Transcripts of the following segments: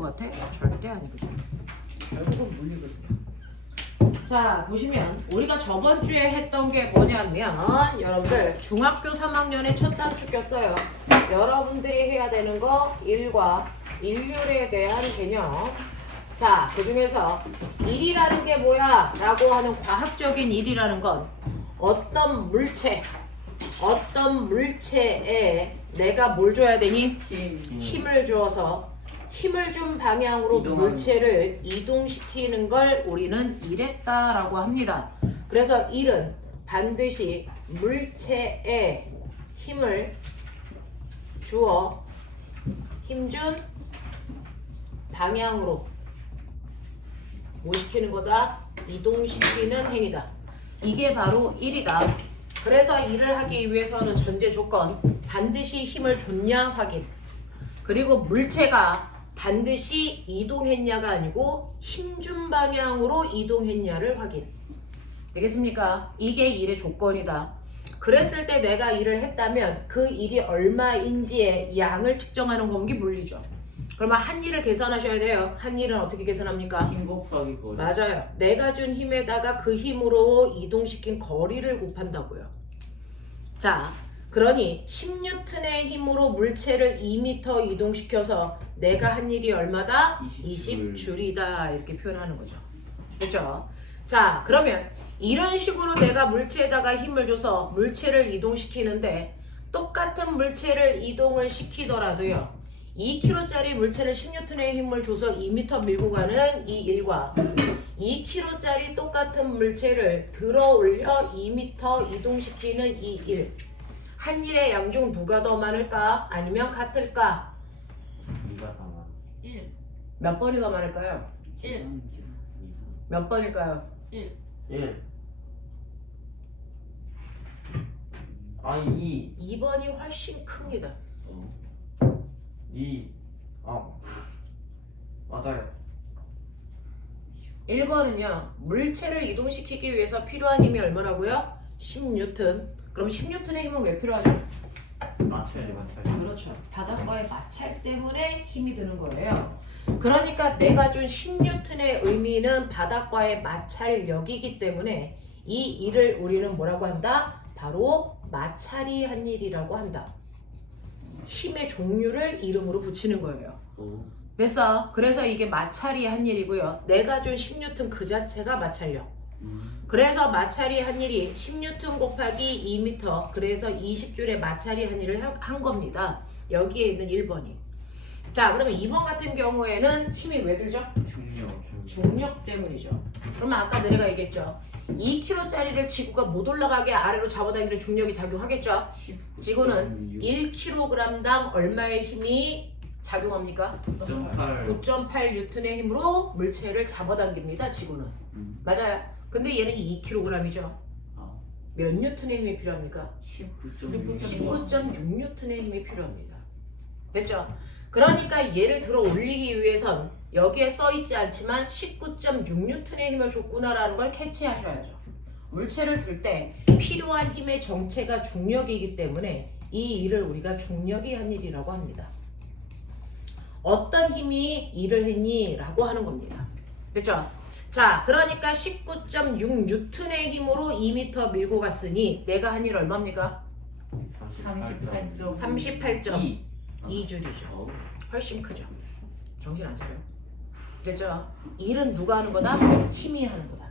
같아? 절대 아니거든. 결국은 물리거든. 자, 보시면 우리가 저번 주에 했던 게 뭐냐면 여러분들 중학교 3학년에 첫 단추 꼈어요. 여러분들이 해야 되는 거 일과 일률에 대한 개념. 자, 그 중에서 일이라는 게 뭐야? 라고 하는 과학적인 일이라는 건 어떤 물체에 내가 뭘 줘야 되니? 힘을 주어서 힘을 준 방향으로 물체를 이동시키는 걸 우리는 일했다라고 합니다. 그래서 일은 반드시 물체에 힘을 주어 힘준 방향으로 뭐 시키는 거다? 이동시키는 행위다. 이게 바로 일이다. 그래서 일을 하기 위해서는 전제 조건 반드시 힘을 줬냐 확인. 그리고 물체가 반드시 이동했냐가 아니고 힘준 방향으로 이동했냐를 확인. 되겠습니까? 이게 일의 조건이다. 그랬을 때 내가 일을 했다면 그 일이 얼마인지의 양을 측정하는 과목이 물리죠. 그러면 한 일을 계산하셔야 돼요. 한 일은 어떻게 계산합니까? 힘 곱하기 거리. 맞아요. 내가 준 힘에다가 그 힘으로 이동시킨 거리를 곱한다고요. 자, 그러니 10N의 힘으로 물체를 2m 이동시켜서 내가 한 일이 얼마다? 20줄이다. 이렇게 표현하는 거죠. 그렇죠? 자, 그러면 이런 식으로 내가 물체에다가 힘을 줘서 물체를 이동시키는데 똑같은 물체를 이동을 시키더라도요. 2kg짜리 물체를 10N의 힘을 줘서 2m 밀고 가는 이 일과 2kg짜리 똑같은 물체를 들어 올려 2m 이동시키는 이 일. 한 일의 양 중 누가 더 많을까? 아니면 같을까? 누가 더 많아? 1. 몇 번이 더 많을까요? 1. 몇 번일까요? 1. 1. 아니 2. 2번이 훨씬 큽니다. 2. 맞아요. 1번은요. 물체를 이동시키기 위해서 필요한 힘이 얼마라고요? 10N. 그럼 10N의 힘은 왜 필요하죠? 맞춰요. 그렇죠. 바닷가의 마찰 때문에 힘이 드는 거예요. 그러니까 내가 준 10N의 의미는 바닷가의 마찰력이기 때문에 이 일을 우리는 뭐라고 한다? 바로 마찰이 한 일이라고 한다. 힘의 종류를 이름으로 붙이는 거예요. 됐어. 그래서 이게 마찰이 한 일이고요. 내가 준 10N 그 자체가 마찰력. 그래서 마찰이 한 일이 10N 곱하기 2m. 그래서 20줄의 마찰이 한 일을 한 겁니다. 여기에 있는 1번이. 자, 그러면 2번 같은 경우에는 힘이 왜 들죠? 중력 때문이죠. 그러면 아까 내가 얘기했죠. 2kg짜리를 지구가 못 올라가게 아래로 잡아당기는 중력이 작용하겠죠. 지구는 1kg당 얼마의 힘이 작용합니까? 9.8N의 힘으로 물체를 잡아당깁니다. 지구는. 맞아요. 근데 얘는 2kg이죠. 몇 N의 힘이 필요합니까? 19.6N의 힘이 필요합니다. 됐죠? 그러니까 얘를 들어 올리기 위해선 여기에 써있지 않지만 19.6N의 힘을 줬구나라는 걸 캐치하셔야죠. 물체를 들 때 필요한 힘의 정체가 중력이기 때문에 이 일을 우리가 중력이 한 일이라고 합니다. 어떤 힘이 일을 했니? 라고 하는 겁니다. 됐죠? 자, 그러니까 19.6N의 힘으로 2m 밀고 갔으니 내가 한 일 얼마입니까? 38.2줄이죠. 훨씬 크죠. 정신 안 차려. 됐죠? 일은 누가 하는 거다? 힘이 하는 거다.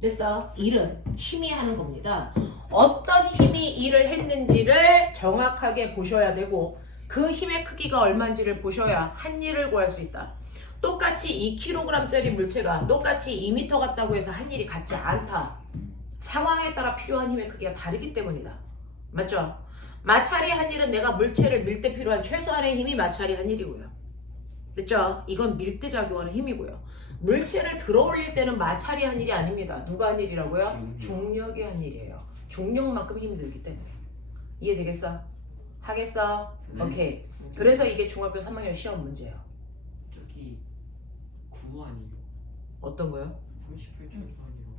됐어? 일은 힘이 하는 겁니다. 어떤 힘이 일을 했는지를 정확하게 보셔야 되고 그 힘의 크기가 얼마인지를 보셔야 한 일을 구할 수 있다. 똑같이 2kg짜리 물체가 똑같이 2m 같다고 해서 한 일이 같지 않다. 상황에 따라 필요한 힘의 크기가 다르기 때문이다. 맞죠? 마찰이 한 일은 내가 물체를 밀 때 필요한 최소한의 힘이 마찰이 한 일이고요. 됐죠? 이건 밀 때 작용하는 힘이고요. 물체를 들어 올릴 때는 마찰이 한 일이 아닙니다. 누가 한 일이라고요? 중력이 한 일이에요. 중력만큼 힘이 들기 때문에. 이해되겠어? 하겠어? 네. 오케이. 그래서 이게 중학교 3학년 시험 문제예요. 저기 9 아니에요? 어떤 거요? 38.2가 아니라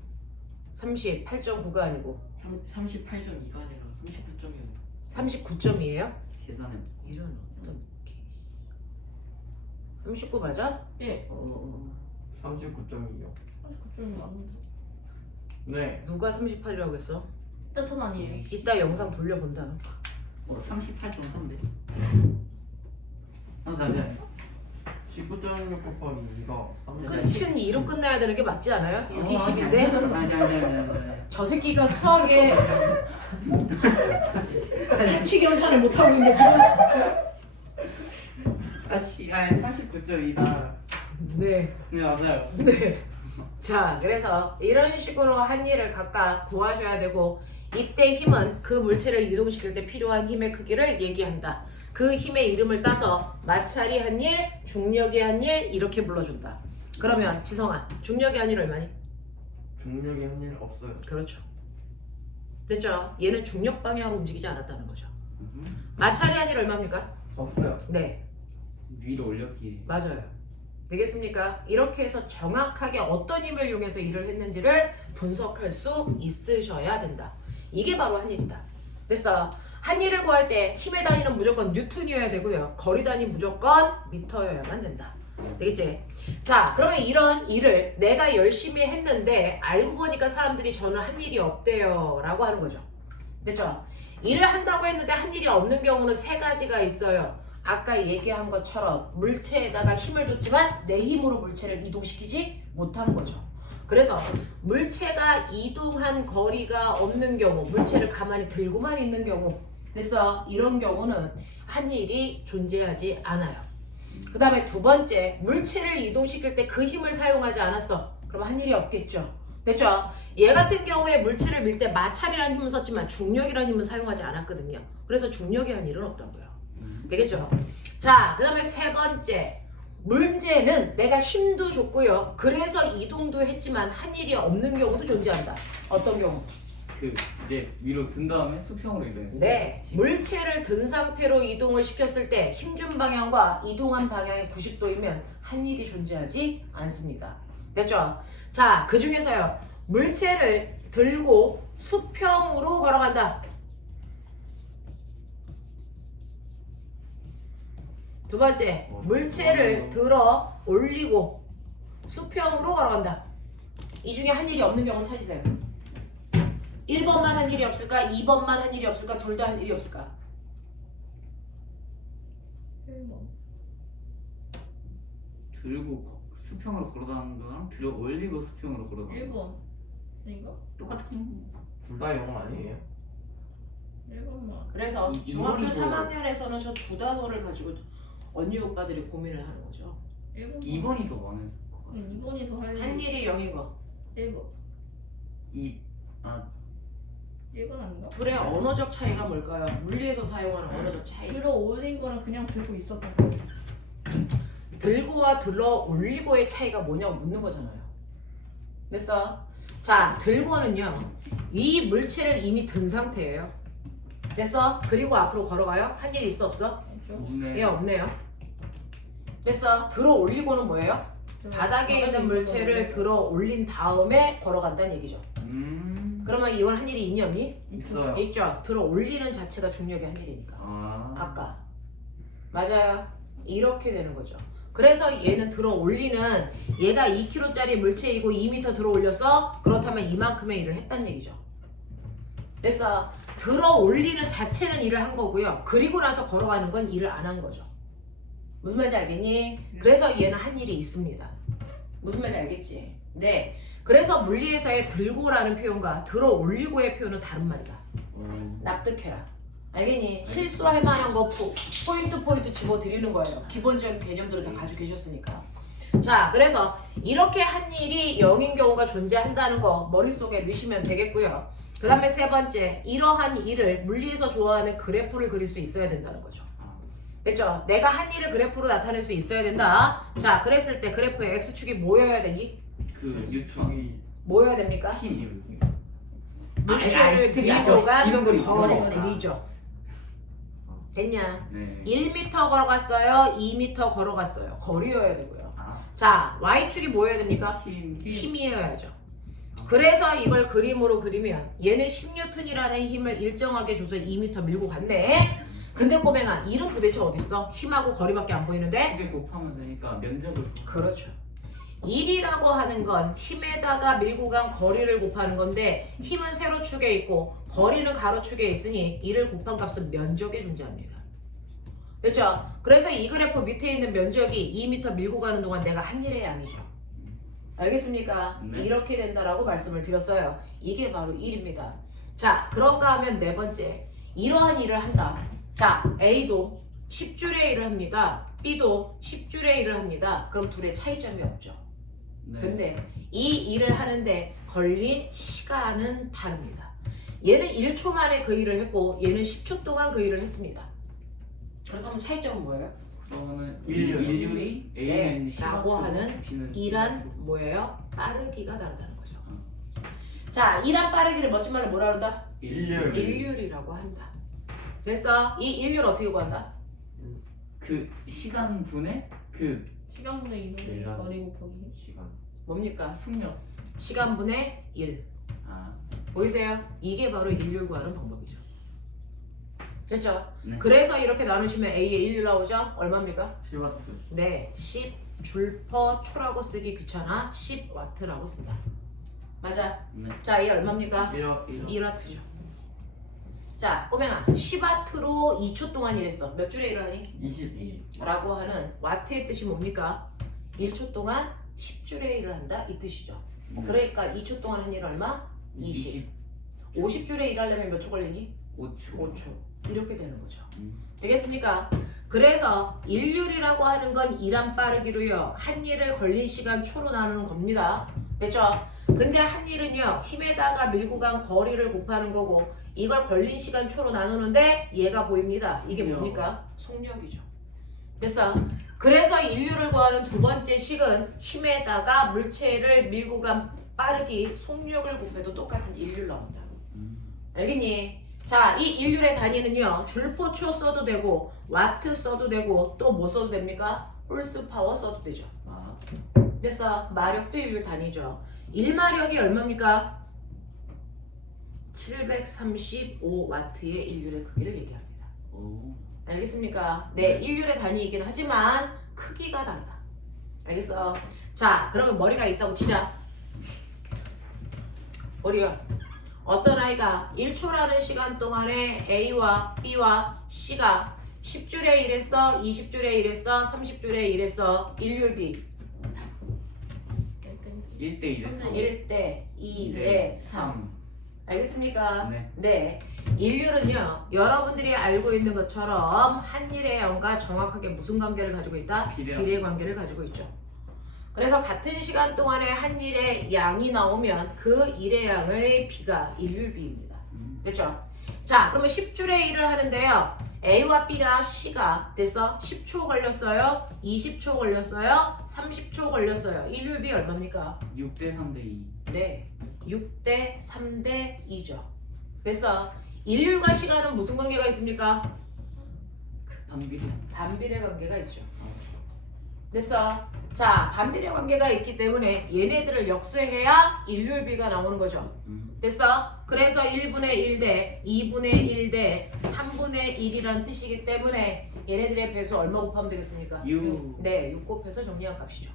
38.9가 아니고 38.2가 아니라 39.2요. 39점이에요? 계산해. 이런 어떤 39 맞아? 예. 39.2요. 39점이 맞는데. 네. 누가 38이라고 했어? 일단 전 아니에요. 이따 영상 돌려본다. 38.3대. 항상 19.6 곱하기 2가 3. 끝은 2로 끝나야 되는 게 맞지 않아요? 6이 10인데 잠시만요. 저 새끼가 수학에 사치 계산을 못하고 있는데 지금. 아씨, 39.2다. 네. 네 맞아요. 네. 자, 그래서 이런 식으로 한 일을 각각 구하셔야 되고, 이때 힘은 그 물체를 이동시킬 때 필요한 힘의 크기를 얘기한다. 그 힘의 이름을 따서 마찰이 한 일, 중력이 한 일 이렇게 불러준다. 그러면 지성아, 중력이 한 일 얼마니? 중력이 한 일 없어요. 그렇죠. 됐죠? 얘는 중력 방향으로 움직이지 않았다는 거죠. 마찰이 한 일 얼마입니까? 없어요. 네, 위로 올렸기. 맞아요. 되겠습니까? 이렇게 해서 정확하게 어떤 힘을 이용해서 일을 했는지를 분석할 수 있으셔야 된다. 이게 바로 한 일이다. 됐어. 한 일을 구할 때 힘의 단위는 무조건 뉴턴이어야 되고요. 거리 단위 무조건 미터여야만 된다. 되겠지? 자, 그러면 이런 일을 내가 열심히 했는데 알고 보니까 사람들이 저는 한 일이 없대요 라고 하는 거죠. 됐죠? 일을 한다고 했는데 한 일이 없는 경우는 세 가지가 있어요. 아까 얘기한 것처럼 물체에다가 힘을 줬지만 내 힘으로 물체를 이동시키지 못하는 거죠. 그래서 물체가 이동한 거리가 없는 경우, 물체를 가만히 들고만 있는 경우, 그래서 이런 경우는 한 일이 존재하지 않아요. 그 다음에 두 번째, 물체를 이동시킬 때 그 힘을 사용하지 않았어. 그럼 한 일이 없겠죠. 됐죠? 얘 같은 경우에 물체를 밀 때 마찰이라는 힘을 썼지만 중력이라는 힘은 사용하지 않았거든요. 그래서 중력이 한 일은 없다고요. 되겠죠? 자, 그 다음에 세 번째, 문제는 내가 힘도 줬고요. 그래서 이동도 했지만 한 일이 없는 경우도 존재한다. 어떤 경우? 그 이제 위로 든 다음에 수평으로 이동했어요. 네, 물체를 든 상태로 이동을 시켰을 때 힘준 방향과 이동한 방향이 90도이면 한 일이 존재하지 않습니다. 됐죠? 자, 그 중에서요, 물체를 들고 수평으로 걸어간다. 두 번째, 물체를 들어 올리고 수평으로 걸어간다. 이 중에 한 일이 없는 경우는 찾으세요. 1번만 한 일이 없을까? 2번만 한 일이 없을까? 둘 다 한 일이 없을까? 1번. 들고 수평으로 걸어다니는 거랑 들어 올리고 수평으로 걸어다니는 거. 1번. 아닌가? 똑같은. 둘 다 영 아니에요? 1번만. 그래서 이- 중학교 이번이도- 3학년에서는 저 두 단어를 가지고 언니 오빠들이 고민을 하는 거죠. 1번. 2번이 더 많은 것 같아요. 2번이 더 할래. 한 일이 0인 거. 1번. 1번 아닌가? 둘의 언어적 차이가 뭘까요? 물리에서 사용하는 언어적 차이. 들어 올린 거랑 그냥 들고 있었던 거. 들고와 들어 올리고의 차이가 뭐냐고 묻는 거잖아요. 됐어? 자, 들고는요, 이 물체를 이미 든 상태예요. 됐어? 그리고 앞으로 걸어가요? 한 일 있어 없어? 없네. 예, 없네요. 됐어? 들어 올리고는 뭐예요? 바닥에 있는 물체를 들어 올린 다음에 걸어간다는 얘기죠. 그러면 이건 한 일이 있니 없니? 있어요. 있죠. 들어 올리는 자체가 중력의 한 일이니까. 아까 맞아요. 이렇게 되는 거죠. 그래서 얘는 들어 올리는, 얘가 2kg짜리 물체이고 2m 들어 올렸어? 그렇다면 이만큼의 일을 했단 얘기죠. 됐어. 들어 올리는 자체는 일을 한 거고요. 그리고 나서 걸어가는 건 일을 안 한 거죠. 무슨 말인지 알겠니? 그래서 얘는 한 일이 있습니다. 무슨 말인지 알겠지? 네. 그래서 물리에서의 들고라는 표현과 들어 올리고의 표현은 다른 말이다. 납득해라. 알겠니? 실수할 만한 거 포인트 집어드리는 거예요. 기본적인 개념들을 다 가지고 계셨으니까. 자, 그래서 이렇게 한 일이 0인 경우가 존재한다는 거 머릿속에 넣으시면 되겠고요. 그 다음에 세 번째, 이러한 일을 물리에서 좋아하는 그래프를 그릴 수 있어야 된다는 거죠. 됐죠? 내가 한 일을 그래프로 나타낼 수 있어야 된다. 자, 그랬을 때 그래프의 x축이 뭐여야 되니? 그 뉴턴이 뭐여야 됩니까? 힘. 물체를 들고 간 이런 거리. 거리죠. 됐냐? 네. 1m 걸어갔어요. 2m 걸어갔어요. 거리여야 되고요. 아, 자, y축이 뭐여야 됩니까? 힘. 힘이어야죠. 그래서 이걸 그림으로 그리면 얘는 10N이라는 힘을 일정하게 줘서 2m 밀고 갔네. 근데 꼬맹아 1은 도대체 어딨어? 힘하고 거리밖에 안 보이는데? 2개 곱하면 되니까 면적을 그렇죠. 1이라고 하는 건 힘에다가 밀고 간 거리를 곱하는 건데 힘은 세로축에 있고 거리는 가로축에 있으니 1을 곱한 값은 면적에 존재합니다. 됐죠? 그래서 이 그래프 밑에 있는 면적이 2m 밀고 가는 동안 내가 한 일의 양이죠. 알겠습니까? 네. 이렇게 된다라고 말씀을 드렸어요. 이게 바로 1입니다. 자, 그런가 하면 네 번째. 이러한 일을 한다. 자, A도 10줄의 일을 합니다. B도 10줄의 일을 합니다. 그럼 둘의 차이점이 없죠. 네. 근데 이 일을 하는데 걸린 시간은 다릅니다. 얘는 1초 만에 그 일을 했고 얘는 10초 동안 그 일을 했습니다. 그렇다면 차이점은 뭐예요? 그러면은 인류. 인류이 A는 네, 10 라고 하는 일한 뭐예요? 빠르기가 다르다는 거죠. 자, 일한 빠르기를 멋진 말로 뭐라 그런다? 일률. 일률이라고 한다. 됐어? 이 일률 어떻게 구한다? 그 시간분의 그 시간분의 2는 일한. 거리 곱하기 시간. 뭡니까? 승력. 시간분의 1. 아, 보이세요? 이게 바로 일률 구하는 방법이죠. 됐죠? 네. 그래서 이렇게 나누시면 A의 일률 나오죠? 얼마입니까? 10W. 네, 10 줄퍼 초라고 쓰기 귀찮아 10W라고 씁니다. 맞아. 네. 자, 이 얼마입니까? 1W. 1W죠. 자, 꼬맹아 10W로 2초 동안 일했어. 몇 줄의 일을 하니? 22. 라고 하는 와트의 뜻이 뭡니까? 1초 동안 10줄의 일을 한다 이 뜻이죠. 그러니까 2초 동안 한 일 얼마? 20. 50줄의 일 하려면 몇 초 걸리니? 5초. 5초. 이렇게 되는 거죠. 음. 되겠습니까? 그래서 일률이라고 하는 건 일한 빠르기로요. 한 일을 걸린 시간 초로 나누는 겁니다. 됐죠? 근데 한 일은요. 힘에다가 밀고 간 거리를 곱하는 거고 이걸 걸린 시간 초로 나누는데 얘가 보입니다. 이게 속력. 뭡니까? 속력이죠. 됐어? 그래서 인류를 구하는 두 번째 식은 힘에다가 물체를 밀고 간 빠르기 속력을 곱해도 똑같은 인류 나온다. 알겠니? 자, 이 인류의 단위는요. 줄포초 써도 되고 와트 써도 되고 또 뭐 써도 됩니까? 홀스파워 써도 되죠. 아, 됐어? 마력도 인류 단위죠. 1마력이 얼마입니까? 735와트의 인류의 크기를 얘기합니다. 오. 알겠습니까? 네, 인류의 단위이긴 하지만 크기가 다르다. 알겠어? 자, 그러면 머리가 있다고 치자. 머리가 어떤 아이가 1초라는 시간 동안에 A와 B와 C가 10줄에 일했어, 20줄에 일했어, 30줄에 일했어. 인류 B 1대 2대 3. 1대 2대 3. 알겠습니까? 네. 네. 인류는요, 여러분들이 알고 있는 것처럼 한 일의 양과 정확하게 무슨 관계를 가지고 있다? 비례. 비례 관계를 가지고 있죠. 그래서 같은 시간 동안에 한 일의 양이 나오면 그 일의 양의 비가 일률비입니다. 됐죠? 자, 그러면 10줄의 일을 하는데요. A와 B가 C가 됐어? 10초 걸렸어요? 20초 걸렸어요? 30초 걸렸어요. 일률비 얼마입니까? 6대 3대 2. 네. 6대 3대 2죠. 됐어? 일률과 시간은 무슨 관계가 있습니까? 반비례. 반비례 관계가 있죠. 됐어? 자, 반비례 관계가 있기 때문에 얘네들을 역수해야 일률비가 나오는 거죠. 됐어? 그래서 1분의 1대 2분의 1대 3분의 1이란 뜻이기 때문에 얘네들의 배수 얼마 곱하면 되겠습니까? 6. 네, 6 곱해서 정리한 값이죠.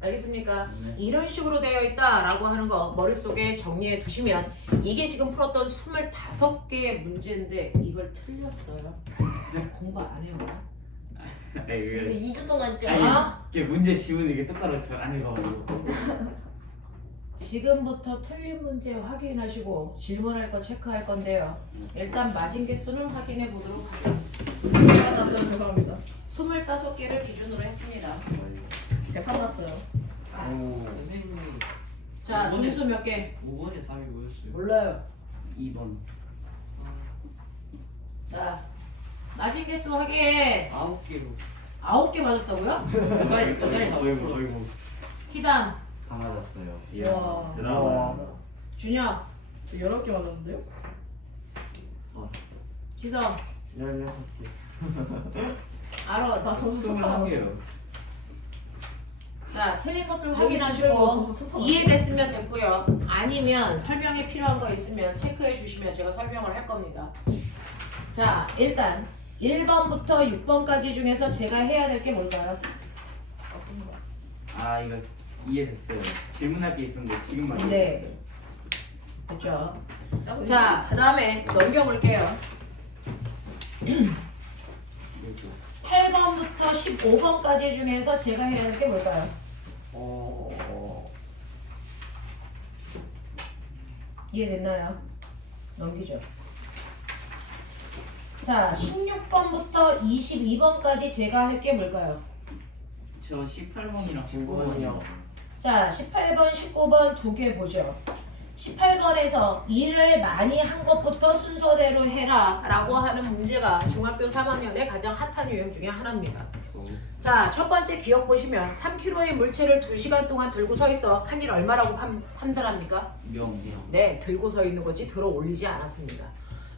알겠습니까? 네. 이런 식으로 되어 있다라고 하는 거 머릿속에 정리해 두시면 이게 지금 풀었던 25개의 문제인데 이걸 틀렸어요. 공부 안 해요? 아니, 근데 이게 2주 동안 아니, 했잖아. 이게 문제 지문 이게 똑바로 안 해가지고. 지금부터 틀린 문제 확인하시고 질문할 거 체크할 건데요. 일단 맞은 개수는 확인해 보도록 하죠. 대판났어요. 죄송합니다. 25개를 기준으로 했습니다. 대판났어요. 오. 선생님이 자, 중수 몇 개? 5번에 답이 뭐였어요? 몰라요. 2번. 자, 맞은 개수 확인. 9개로 9개 맞았다고요? 빨리 빨리. 아이고. 희담, 다 맞았어요. 와. 대단하다. 준혁, 11개 맞았는데요? 지성, 16개. 아론. 나 점수 21개요. 자, 틀린 것들 점수 확인하시고 쫓아갔어. 이해됐으면 됐고요. 아니면 설명이 필요한 거 있으면 체크해 주시면 제가 설명을 할 겁니다. 자, 일단 1번부터 6번까지 중에서 제가 해야 될 게 뭘까요? 아 이거 이해됐어요. 질문할 게 있었는데 지금만 네. 이해됐어요. 그렇죠. 자, 그 다음에 넘겨볼게요. 8번부터 15번까지 중에서 제가 해야 될 게 뭘까요? 이해됐나요? 넘기죠. 자, 16번부터 22번까지 제가 할 게 뭘까요? 저 18번이랑 19번이요. 19번이요. 자, 18번, 19번 두 개 보죠. 18번에서 일을 많이 한 것부터 순서대로 해라 라고 하는 문제가 중학교 3학년의 가장 핫한 유형 중에 하나입니다. 자, 첫 번째 기억 보시면 3kg의 물체를 2시간 동안 들고 서 있어 한 일 얼마라고 판단합니까? 명. 네, 들고 서 있는 거지 들어 올리지 않았습니다.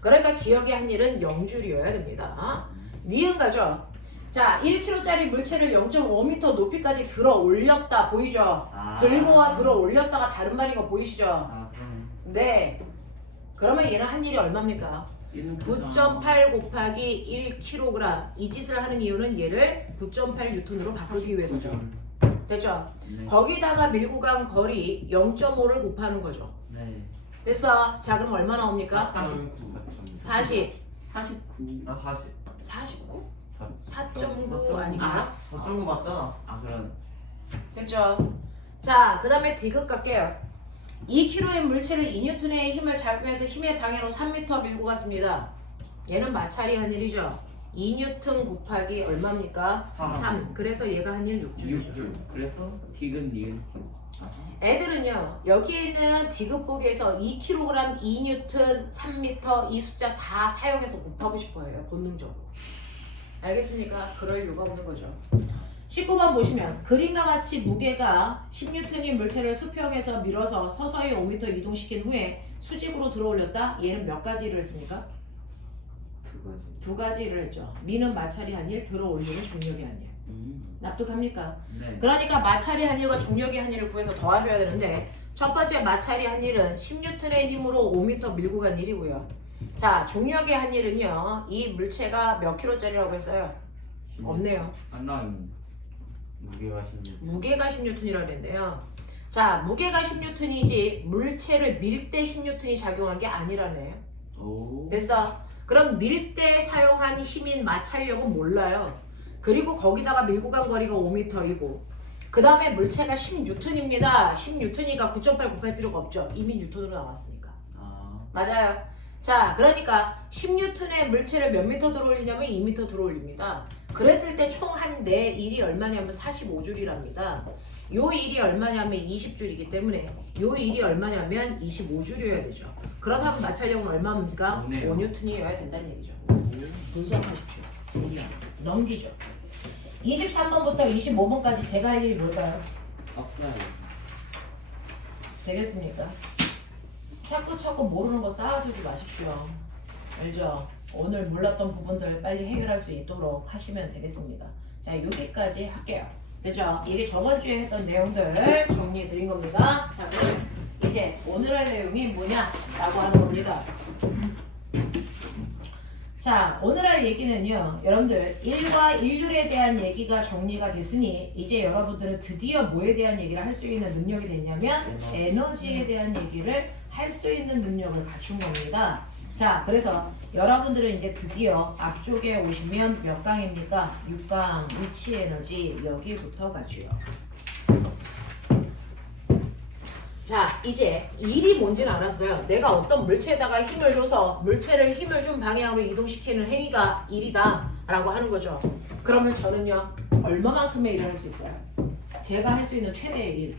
그러니까 기억의 한 일은 0줄이어야 됩니다. 니은 가죠? 자, 1kg짜리 물체를 0.5m 높이까지 들어 올렸다 보이죠? 아. 들고와 들어 올렸다가 다른 말인 거 보이시죠? 아 그러네. 네. 그러면 얘는 한 일이 얼마입니까? 얘는 9.8 곱하기 1kg. 이 짓을 하는 이유는 얘를 9.8N으로 바꾸기 위해서죠. 됐죠? 네. 거기다가 밀고 간 거리 0.5를 곱하는 거죠. 네. 됐어. 자, 그럼 얼마 나옵니까? 40. 49. 나 40. 49? 4.9 4.9 아닌가요? 4.9 맞잖아. 아 그럼 됐죠? 자, 그 다음에 디귿 갈게요. 2kg의 물체를 2N의 힘을 작용해서 힘의 방해로 3m 밀고 갔습니다. 얘는 마찰이 한 일이죠. 2N 곱하기 얼마입니까? 3. 그래서 얘가 한 일 6줄이죠. 6줄. 그래서 디귿 니은. 애들은요, 여기에 있는 디귿 보기에서 2kg, 2N, 3m 이 숫자 다 사용해서 곱하고 싶어 해요. 본능적으로. 알겠습니까? 그럴 이유가 없는 거죠. 19번 보시면 그림과 같이 무게가 10N인 물체를 수평에서 밀어서 서서히 5m 이동시킨 후에 수직으로 들어올렸다. 얘는 몇 가지 일을 했습니까? 두 가지 일을 했죠. 미는 마찰이 한 일, 들어올리는 중력이 한 일. 납득합니까? 네. 그러니까 마찰이 한 일과 중력이 한 일을 구해서 더하셔야 되는데 첫 번째 마찰이 한 일은 10N의 힘으로 5m 밀고 간 일이고요. 자, 중력의 한 일은요. 이 물체가 몇 킬로짜리라고 했어요? 없네요. 안 나와 있는. 무게가 16. 무게가 10N이라고 했는데요. 자, 무게가 10N이지 물체를 밀 때 10N이 작용한 게 아니라네요. 오. 됐어. 그럼 밀 때 사용한 힘인 마찰력은 몰라요. 그리고 거기다가 밀고 간 거리가 5m이고 그 다음에 물체가 10N입니다. 10N이니까 9.8 곱할 필요가 없죠. 이미 뉴턴으로 나왔으니까. 아. 맞아요. 자, 그러니까 10N의 물체를 몇 미터 들어올리냐면 2m 들어올립니다. 그랬을 때 총 한 내 일이 얼마냐면 45줄이랍니다. 요 일이 얼마냐면 20줄이기 때문에 요 일이 얼마냐면 25줄이어야 되죠. 그렇다면 마찰력은 얼마입니까? 오네요. 5N이어야 된다는 얘기죠. 분석하십시오. 넘기죠. 23번부터 25번까지 제가 할 일이 뭘까요? 없어요. 되겠습니까? 자꾸 모르는 거 쌓아두지 마십시오. 알죠? 오늘 몰랐던 부분들 빨리 해결할 수 있도록 하시면 되겠습니다. 자, 여기까지 할게요. 됐죠? 이게 저번 주에 했던 내용들 정리해 드린 겁니다. 자, 그럼 이제 오늘 할 내용이 뭐냐라고 하는 겁니다. 자, 오늘 할 얘기는요, 여러분들 일과 일률에 대한 얘기가 정리가 됐으니 이제 여러분들은 드디어 뭐에 대한 얘기를 할 수 있는 능력이 됐냐면 에너지에 대한 얘기를 할 수 있는 능력을 갖춘 겁니다. 자, 그래서 여러분들은 이제 드디어 앞쪽에 오시면 몇 강입니까? 6강 위치 에너지 여기부터 가죠. 자, 이제 일이 뭔지는 알았어요. 내가 어떤 물체에다가 힘을 줘서 물체를 힘을 준 방향으로 이동시키는 행위가 일이다 라고 하는 거죠. 그러면 저는요, 얼마만큼의 일을 할 수 있어요? 제가 할 수 있는 최대의 일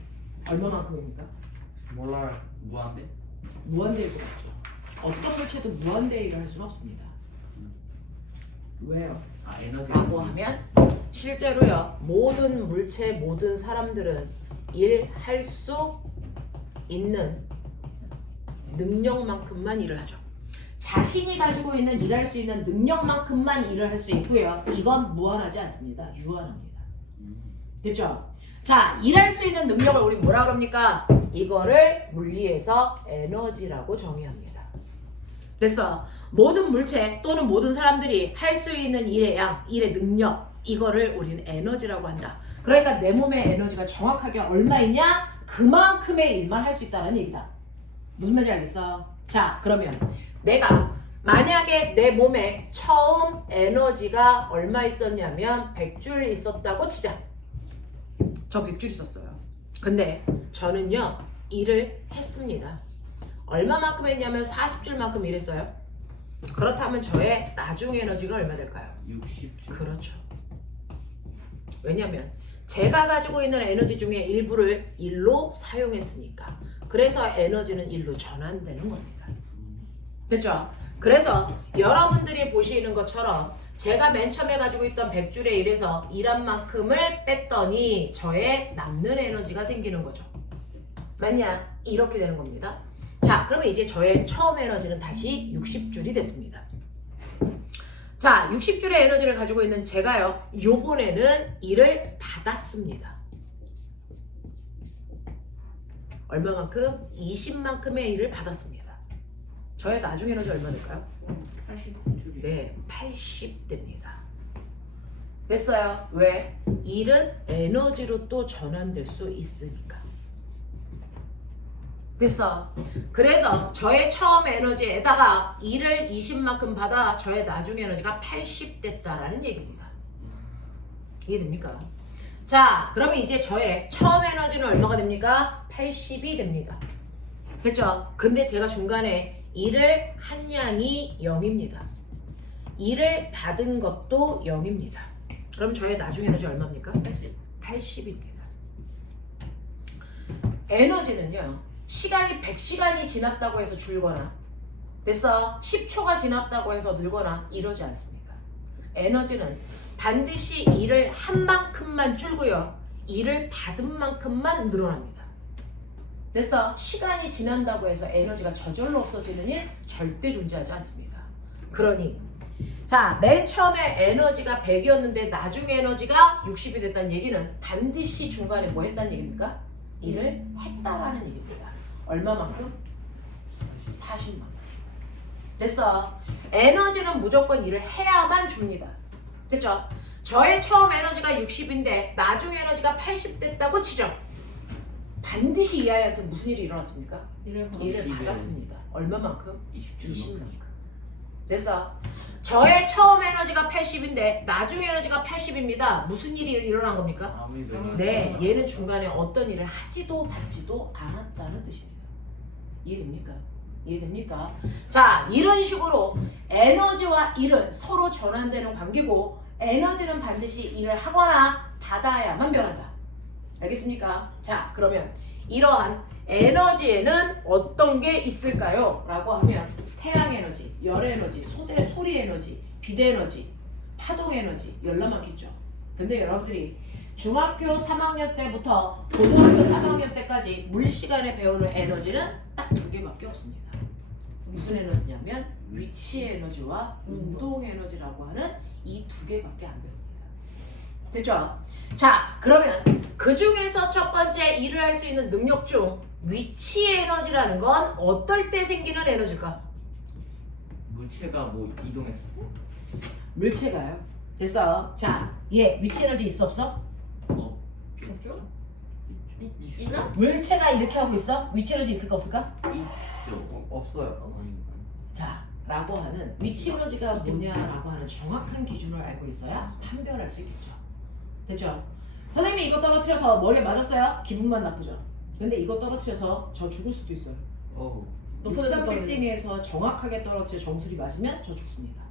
얼마만큼입니까? 몰라요. 무한대? 무한대일 것 같죠. 어떤 물체도 무한대의 일을 할 수는 없습니다. 왜요? 아 에너지. 라고 하면 실제로요, 모든 물체, 모든 사람들은 일할 수 있는 능력만큼만 일을 하죠. 자신이 가지고 있는 일할 수 있는 능력만큼만 일을 할 수 있고요. 이건 무한하지 않습니다. 유한합니다. 됐죠? 자, 일할 수 있는 능력을 우리 뭐라 그럽니까? 이거를 물리에서 에너지라고 정의합니다. 됐어. 모든 물체 또는 모든 사람들이 할 수 있는 일의 양, 일의 능력, 이거를 우리는 에너지라고 한다. 그러니까 내 몸의 에너지가 정확하게 얼마 있냐? 그만큼의 일만 할 수 있다는 얘기다. 무슨 말인지 알겠어? 자, 그러면 내가 만약에 내 몸에 처음 에너지가 얼마 있었냐면 100줄 있었다고 치자. 저 100줄 있었어요. 근데 저는요, 일을 했습니다. 얼마만큼 했냐면 40줄만큼 일했어요. 그렇다면 저의 나중 에너지가 얼마 될까요? 60줄. 그렇죠. 왜냐면 제가 가지고 있는 에너지 중에 일부를 일로 사용했으니까. 그래서 에너지는 일로 전환되는 겁니다. 됐죠? 그래서 여러분들이 보시는 것처럼 제가 맨 처음에 가지고 있던 100줄의 일에서 일한 만큼을 뺐더니 저의 남는 에너지가 생기는 거죠. 맞냐? 이렇게 되는 겁니다. 자, 그러면 이제 저의 처음 에너지는 다시 60줄이 됐습니다. 자, 60줄의 에너지를 가지고 있는 제가요, 요번에는 일을 받았습니다. 얼마만큼? 20만큼의 일을 받았습니다. 저의 나중 에너지 얼마 될까요? 80줄이. 네, 80 됩니다. 됐어요. 왜? 일은 에너지로 또 전환될 수 있으니까. 됐어. 그래서 저의 처음 에너지에다가 일을 20만큼 받아 저의 나중 에너지가 80 됐다라는 얘기입니다. 이해됩니까? 자, 그러면 이제 저의 처음 에너지는 얼마가 됩니까? 80이 됩니다. 됐죠? 근데 제가 중간에 일을 한 양이 0입니다. 일을 받은 것도 0입니다. 그럼 저의 나중 에너지 얼마입니까? 80입니다. 에너지는요, 시간이 100시간이 지났다고 해서 줄거나, 됐어? 10초가 지났다고 해서 늘거나 이러지 않습니다. 에너지는 반드시 일을 한 만큼만 줄고요, 일을 받은 만큼만 늘어납니다. 됐어? 시간이 지난다고 해서 에너지가 저절로 없어지는 일 절대 존재하지 않습니다. 그러니 자, 맨 처음에 에너지가 100이었는데 나중 에너지가 60이 됐다는 얘기는 반드시 중간에 뭐 했다는 얘기입니까? 일을 했다라는 얘기입니다. 얼마만큼? 40만큼. 됐어? 에너지는 무조건 일을 해야만 줍니다. 됐죠? 저의 처음 에너지가 60인데 나중 에너지가 80 됐다고 치죠. 반드시 이 아이한테 무슨 일이 일어났습니까? 일을 받았습니다. 얼마만큼? 20만큼. 됐어? 저의 처음 에너지가 80인데 나중 에너지가 80입니다. 무슨 일이 일어난 겁니까? 네, 얘는 중간에 어떤 일을 하지도 받지도 않았다는 뜻입니다. 이해됩니까? 이해됩니까? 자, 이런 식으로 에너지와 일은 서로 전환되는 관계고, 에너지는 반드시 일을 하거나 받아야만 변한다. 알겠습니까? 자, 그러면 이러한 에너지에는 어떤 게 있을까요? 라고 하면 태양 에너지, 열 에너지, 소리 에너지, 빛 에너지, 파동 에너지 열나 많겠죠. 근데 여러분들이 중학교 3학년 때부터 고등학교 3학년 때까지 물 시간에 배우는 에너지는 딱 2개밖에 없습니다. 무슨 에너지냐면 위치 에너지와 운동 에너지라고 하는 이 2개밖에 안 배웁니다. 됐죠? 자, 그러면 그 중에서 첫 번째 일을 할 수 있는 능력 중 위치 에너지라는 건 어떨 때 생기는 에너지일까? 물체가 뭐 이동했을 때? 물체가요. 됐어. 자, 얘 위치 에너지 있어 없어? 없겠죠? 있나? 물체가 이렇게 하고 있어? 위치 에너지 있을까 없을까? 있죠. 없어요. 자, 라고 하는 위치 에너지가 뭐냐라고 하는 정확한 기준을 알고 있어야 판별할 수 있겠죠. 됐죠? 선생님이 이거 떨어뜨려서 머리에 맞았어요? 기분만 나쁘죠? 근데 이거 떨어뜨려서 저 죽을 수도 있어요. 높은 데서 63빌딩에서 정확하게 떨어뜨려 정수리 맞으면 저 죽습니다.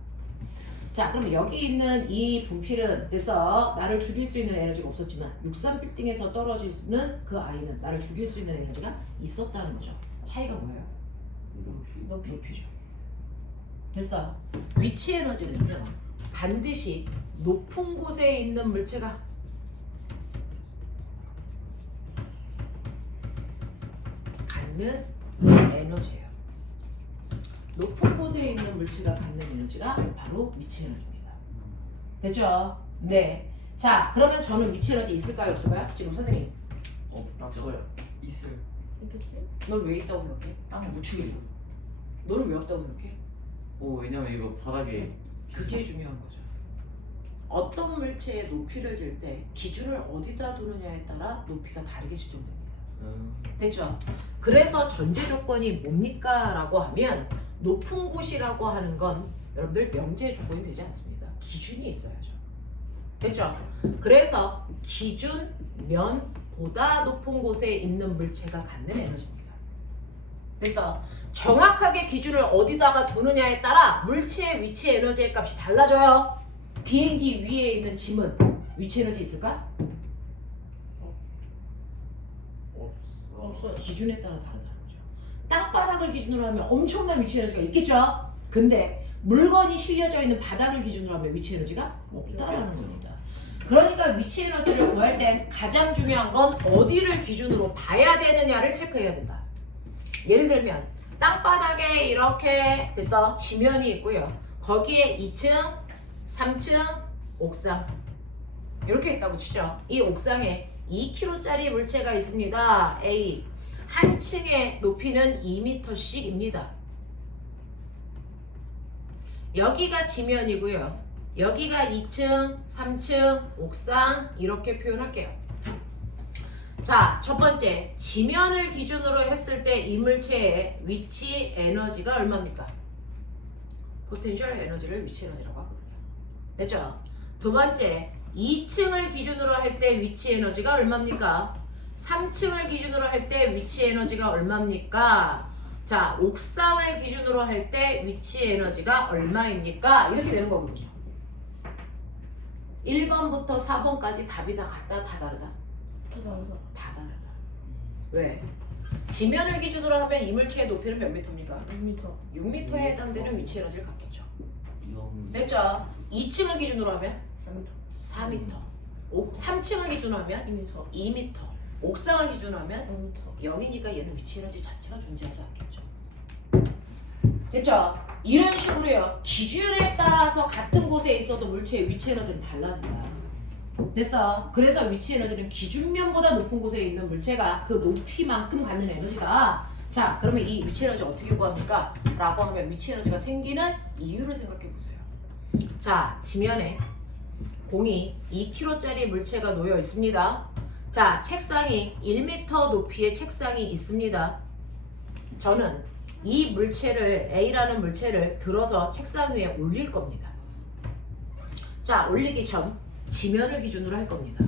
자, 그럼 여기 있는 이 분필은 됐어. 나를 죽일 수 있는 에너지가 없었지만 63빌딩에서 떨어지는 그 아이는 나를 죽일 수 있는 에너지가 있었다는 거죠. 차이가 뭐예요? 높이죠. 됐어. 위치 에너지는요, 반드시 높은 곳에 있는 물체가 갖는 에너지예요. 높은 곳에 있는 물체가 갖는 에너지가 바로 위치 에너지입니다. 됐죠? 네. 자, 그러면 저는 위치 에너지 있을까요, 없을까요? 지금 선생님, 없어요. 있어요. 넌 왜 있다고 생각해? 땅에 묻히고 있어. 너는 왜 없다고 생각해? 왜냐면 이거 바닥에 그게 중요한 거죠. 어떤 물체의 높이를 잴 때 기준을 어디다 두느냐에 따라 높이가 다르게 측정됩니다. 됐죠? 그래서 전제 조건이 뭡니까? 라고 하면 높은 곳이라고 하는 건 여러분들 명제 조건이 되지 않습니다. 기준이 있어야죠. 됐죠? 그래서 기준면보다 높은 곳에 있는 물체가 갖는 에너지입니다. 그래서 정확하게 기준을 어디다가 두느냐에 따라 물체의 위치 에너지의 값이 달라져요. 비행기 위에 있는 짐은 위치 에너지 있을까? 없어요. 기준에 따라 다르다는 거죠. 땅바닥을 기준으로 하면 엄청난 위치 에너지가 있겠죠? 근데 물건이 실려져 있는 바닥을 기준으로 하면 위치 에너지가 없다라는 겁니다. 그러니까 위치 에너지를 구할 땐 가장 중요한 건 어디를 기준으로 봐야 되느냐를 체크해야 된다. 예를 들면 땅바닥에 이렇게 됐어 지면이 있고요. 거기에 2층, 3층, 옥상 이렇게 있다고 치죠. 이 옥상에 2kg짜리 물체가 있습니다. A. 한 층의 높이는 2m씩입니다. 여기가 지면이고요. 여기가 2층, 3층, 옥상 이렇게 표현할게요. 자, 첫 번째 지면을 기준으로 했을 때 이 물체의 위치 에너지가 얼마입니까? 포텐셜 에너지를 위치 에너지라고 하거든요. 됐죠? 두 번째 2층을 기준으로 할 때 위치 에너지가 얼마입니까? 3층을 기준으로 할 때 위치 에너지가 얼마입니까? 자, 옥상을 기준으로 할 때 위치 에너지가 얼마입니까? 이렇게 되는 거거든요. 1번부터 4번까지 답이 다 같다, 다 다르다? 다 다르다. 왜? 지면을 기준으로 하면 이 물체의 높이는 몇 미터입니까? 6m. 6m에 해당되는 위치 에너지를 갖겠죠. 이건 됐죠? 2층을 기준으로 하면 3m. 4m. 3층을 기준으로 하면 2m. 2m. 옥상을 기준으로 하면 5m. 0이니까 얘는 위치 에너지 자체가 존재하지 않겠죠. 됐죠? 이런 식으로요. 기준에 따라서 같은 곳에 있어도 물체의 위치 에너지는 달라진다. 됐어? 그래서 위치 에너지는 기준면보다 높은 곳에 있는 물체가 그 높이만큼 갖는 에너지다. 자, 그러면 이 위치 에너지 어떻게 구합니까? 라고 하면 위치 에너지가 생기는 이유를 생각해 보세요. 자, 지면에 공이 2kg짜리 물체가 놓여 있습니다. 자, 책상이 1m 높이의 책상이 있습니다. 저는 이 물체를 A라는 물체를 들어서 책상 위에 올릴 겁니다. 자, 올리기 전 지면을 기준으로 할 겁니다.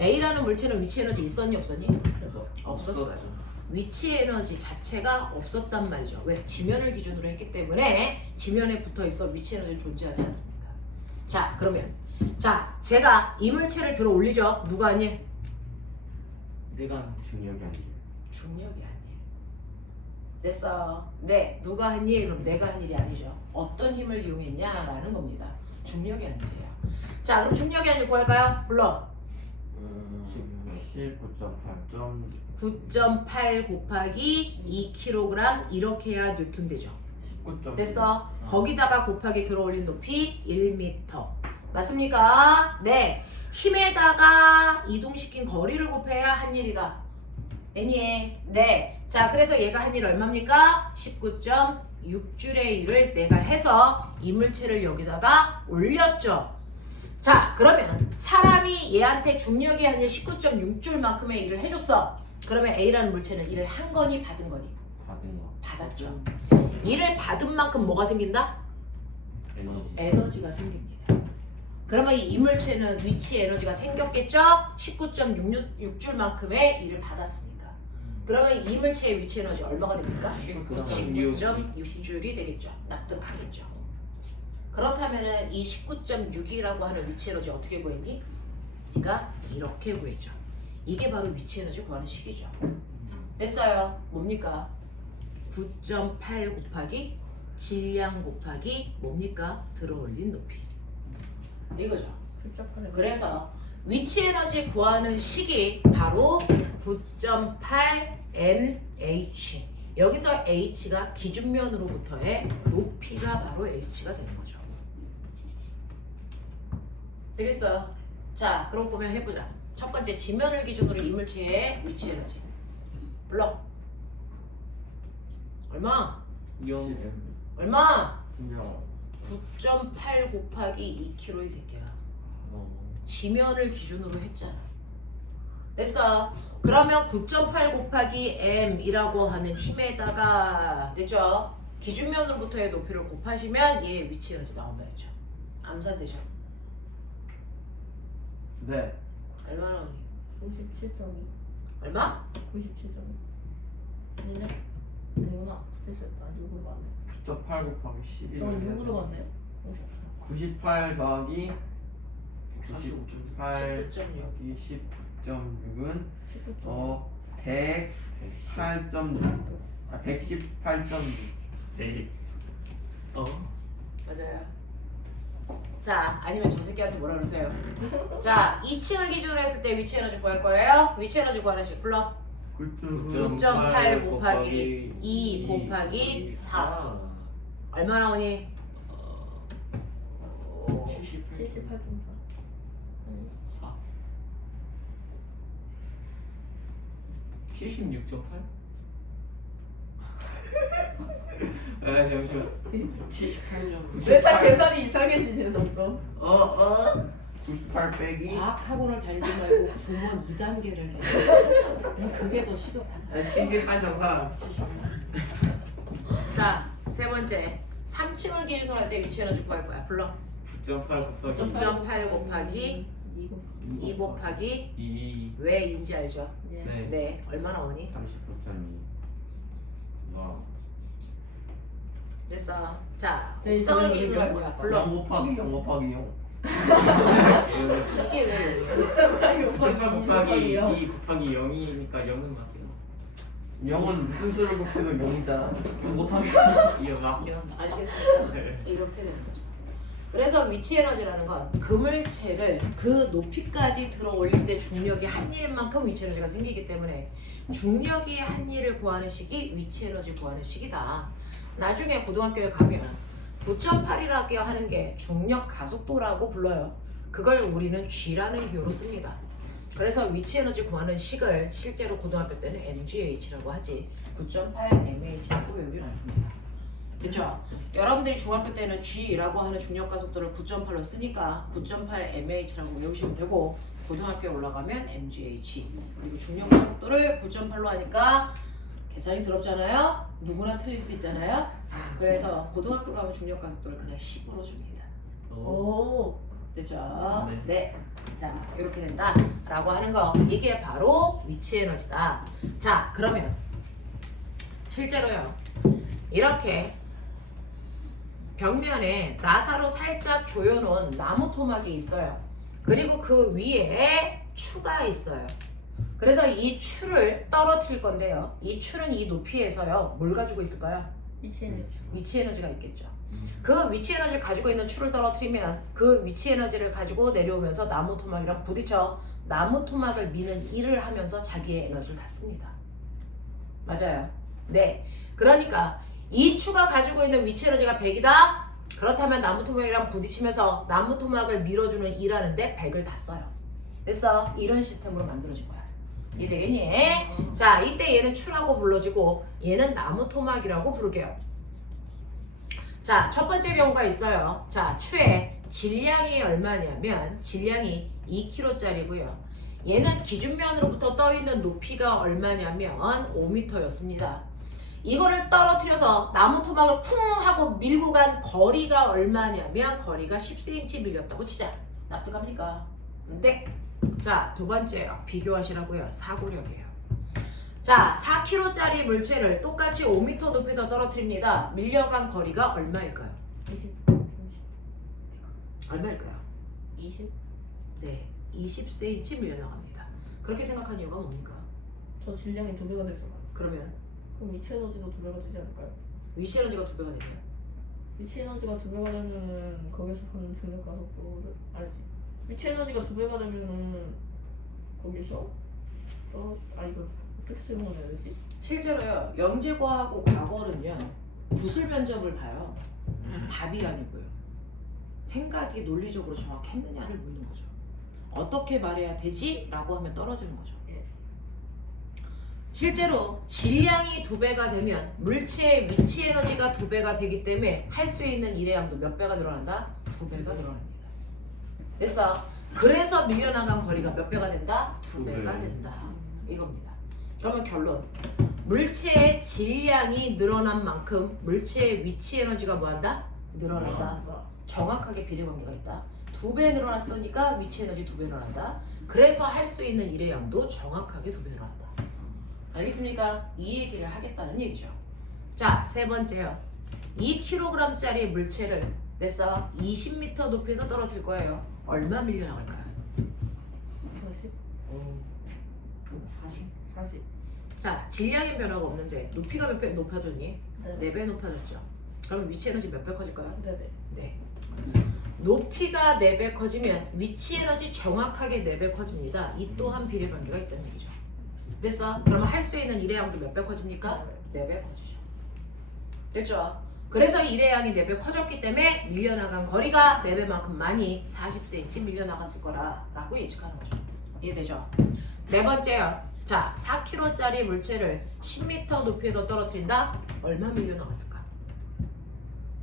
A라는 물체는 위치 에너지 있었니 없었니? 없었어요. 위치 에너지 자체가 없었단 말이죠. 왜? 지면을 기준으로 했기 때문에 지면에 붙어 있어 위치 에너지는 존재하지 않습니다. 자, 그러면 자, 제가 이 물체를 들어 올리죠. 누가 하니? 내가 중력이 아니에요. 중력이 아니에요. 됐어. 네, 누가 한 일? 그럼 내가 한 일이 아니죠. 어떤 힘을 이용했냐라는 겁니다. 중력이 아니에요. 자, 그럼 중력이 아니고 구할까요? 불러. 19.8. 9.8 곱하기 2kg 이렇게 해야 뉴턴 되죠. 19.9. 됐어. 거기다가 곱하기 들어올린 높이 1m. 맞습니까? 네. 힘에다가 이동시킨 거리를 곱해야 한 일이다. 애니에. 네. 자, 그래서 얘가 한 일 얼마입니까? 19.6줄의 일을 내가 해서 이물체를 여기다가 올렸죠. 자, 그러면 사람이 얘한테 중력이 한 일 19.6줄만큼의 일을 해줬어. 그러면 A라는 물체는 일을 한 거니 받은 거니? 받았죠. 일을 받은 만큼 뭐가 생긴다? 에너지가 생깁니다. 그러면 이 이물체는 위치 에너지가 생겼겠죠? 19.6줄만큼의 일을 받았으니까. 그러면 이물체의 위치 에너지 얼마가 됩니까? 19.6줄이 되겠죠. 납득하겠죠. 그렇다면은 이 19.6이라고 하는 위치 에너지 어떻게 구했니? 네가 이렇게 구했죠. 이게 바로 위치 에너지 구하는 식이죠. 됐어요. 뭡니까? 9.8 곱하기 질량 곱하기 뭡니까? 들어올린 높이. 이거죠. 그래서 위치 에너지 구하는 식이 바로 9.8 mH. 여기서 h가 기준면으로부터의 높이가 바로 h가 되는 거죠. 되겠어요? 자, 그럼 보면 해보자. 첫 번째 지면을 기준으로 이물체의 위치 에너지. 불러. 얼마? 0 얼마? 그냥 9.8 곱하기 2kg 이 새끼야. 어. 지면을 기준으로 했잖아. 됐어. 그러면 9.8 곱하기 m이라고 하는 힘에다가 됐죠? 기준면으로부터의 높이를 곱하시면 얘 위치 에너지 나온다 했죠. 암산되죠? 네. 얼마 나오니? 97.2. 얼마? 97.2. 아니네? 아니구나. 됐었다. 6으로 맞네. 9.8 곱하기 11. 저 6으로 맞네요. 98 더하기 145점. 98 19.6. 더하기 19.6은 19.2. 108.6. 아 118.6. 네. 맞아요. 자, 아니면 저 새끼한테 뭐라 그러세요? 자, 2층을 기준으로 했을 때 위치 에너지 구할 거예요. 위치 에너지 구하나씩 불러. 9.8 곱하기 2 곱하기 4. 얼마 나오니? 78.4. 4. 76.8? 아 잠시만. 78점. 왜다 계산이 이상해지냐 점점. 98 빼기 과학학원을 다니지 말고 구몬 2단계를 해. 그게 더 시급하다. 78.4. 자, 세 번째. 3층을 기준으로 할 때 위치 에너지 구할 거야. 불러. 9.8 곱하기 9.8 곱하기 2 곱하기 2. 왜인지 알죠? 예. 네. 네, 얼마 나오니? 39.2. 와. 됐어. 자, 저희 곱성을 저희 기준으로 할 거야. 불러. 0 곱하기 0 곱하기 0. 이게 왜 여기야? 9.8 9.8 곱하기 2 2 곱하기 0이니까 0은 맞긴 0은 무슨 수를 곱해도 0이잖아. 0 곱하기 이거 맞긴 한데. 아시겠습니까? 네. 이렇게 되는 거죠. 그래서 위치 에너지라는 건 그물체를 그 높이까지 들어 올릴 때 중력이 한 일만큼 위치 에너지가 생기기 때문에 중력이 한 일을 구하는 식이 위치 에너지 구하는 식이다. 나중에 고등학교에 가면 9.8이라고 하는 게 중력 가속도라고 불러요. 그걸 우리는 G라는 기호로 씁니다. 그래서 위치 에너지 구하는 식을 실제로 고등학교 때는 MGH라고 하지 9.8 MH라고 외우진 않습니다. 됐죠? 여러분들이 중학교 때는 G라고 하는 중력 가속도를 9.8로 쓰니까 9.8 MH라고 외우시면 되고 고등학교에 올라가면 MGH 그리고 중력 가속도를 9.8로 하니까 계산이 더럽잖아요? 누구나 틀릴 수 있잖아요? 그래서 고등학교 가면 중력 가속도를 그냥 10으로 줍니다. 오. 됐죠? 네. 네. 자, 이렇게 된다. 라고 하는 거. 이게 바로 위치 에너지다. 자, 그러면 실제로요. 이렇게 벽면에 나사로 살짝 조여놓은 나무 토막이 있어요. 그리고 그 위에 추가 있어요. 그래서 이 추를 떨어뜨릴 건데요. 이 추는 이 높이에서요. 뭘 가지고 있을까요? 위치 에너지가 있겠죠. 그 위치 에너지를 가지고 있는 추를 떨어뜨리면 그 위치 에너지를 가지고 내려오면서 나무 토막이랑 부딪혀 나무 토막을 미는 일을 하면서 자기의 에너지를 다 씁니다. 맞아요. 네. 그러니까 이 추가 가지고 있는 위치 에너지가 100이다? 그렇다면 나무 토막이랑 부딪히면서 나무 토막을 밀어주는 일하는데 100을 다 써요. 됐어? 이런 시스템으로 만들어진 거야. 이해되겠니? 자, 이때 얘는 추라고 불러지고 얘는 나무 토막이라고 부를게요. 자, 첫 번째 경우가 있어요. 자, 추의 질량이 얼마냐면 질량이 2kg짜리고요. 얘는 기준면으로부터 떠있는 높이가 얼마냐면 5m였습니다. 이거를 떨어뜨려서 나무 토막을 쿵 하고 밀고 간 거리가 얼마냐면 거리가 10cm 밀렸다고 치자. 납득합니까? 네. 자, 두 번째 비교하시라고요. 사고력이에요. 자, 4kg짜리 물체를 똑같이 5m 높이에서 떨어뜨립니다. 밀려간 거리가 얼마일까요? 20. 얼마일까요? 20. 네, 20cm 밀려나갑니다. 그렇게 생각한 이유가 뭡니까? 저 질량이 2배가 되잖아요. 그러면 그럼 위치 에너지도 2배가 되지 않을까요? 위치 에너지가 2배가 되네요. 위치 에너지가 2배가 되면은 거기서 하는 중력 가속도를 알지. 위치 에너지가 2배가 되면은 거기서 이거 어떻게 설명해야 되지? 실제로요, 영재과하고 과거는요 구술 면접을 봐요. 답이 아니고요. 생각이 논리적으로 정확했느냐를 묻는 거죠. 어떻게 말해야 되지? 라고 하면 떨어지는 거죠. 실제로 질량이 2배가 되면 물체의 위치 에너지가 2배가 되기 때문에 할 수 있는 일의 양도 몇 배가 늘어난다? 2배가 늘어납니다. 됐어? 그래서 밀려나간 거리가 몇 배가 된다? 2배가 된다. 이겁니다. 그러면 결론. 물체의 질량이 늘어난 만큼 물체의 위치 에너지가 뭐한다? 늘어난다. 정확하게 비례관계가 있다. 2배 늘어났으니까 위치 에너지 2배 늘어난다. 그래서 할 수 있는 일의 양도 정확하게 2배 늘어난다. 알겠습니까? 이 얘기를 하겠다는 얘기죠. 자, 세 번째요. 2kg짜리 물체를 됐어? 20m 높이에서 떨어뜨릴 거예요. 얼마 밀려나갈까요? 40? 40. 자, 질량의 변화가 없는데 높이가 몇 배 높아졌니? 네. 4배 높아졌죠. 그러면 위치 에너지 몇 배 커질까요? 네네. 네. 높이가 4배 커지면 위치 에너지 정확하게 4배 커집니다. 이 또한 비례관계가 있다는 얘기죠. 됐어? 그러면 할 수 있는 일의 양도 몇 배 커집니까? 4배 커지죠. 됐죠? 그래서 일의 양이 4배 커졌기 때문에 밀려나간 거리가 4배만큼 많이 40cm 밀려나갔을 거라고 예측하는 거죠. 이해되죠? 네 번째요. 자, 4kg짜리 물체를 10m 높이에서 떨어뜨린다? 얼마 밀려나갔을까?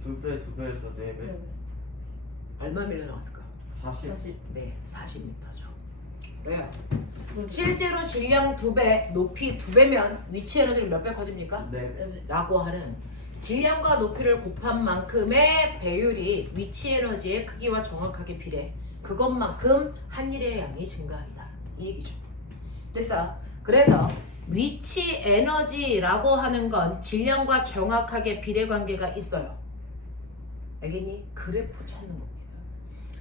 2배에서 4배. 얼마 밀려나갔을까? 40. 40. 네, 40m죠. 왜요? 실제로 질량 2배, 높이 2배면 위치 에너지를 몇 배 커집니까? 4배. 네네. 라고 하는 질량과 높이를 곱한 만큼의 배율이 위치 에너지의 크기와 정확하게 비례. 그것만큼 한 일의 양이 증가한다. 이 얘기죠. 됐어? 그래서 위치 에너지라고 하는 건 질량과 정확하게 비례 관계가 있어요. 알겠니? 그래프 찾는 겁니다.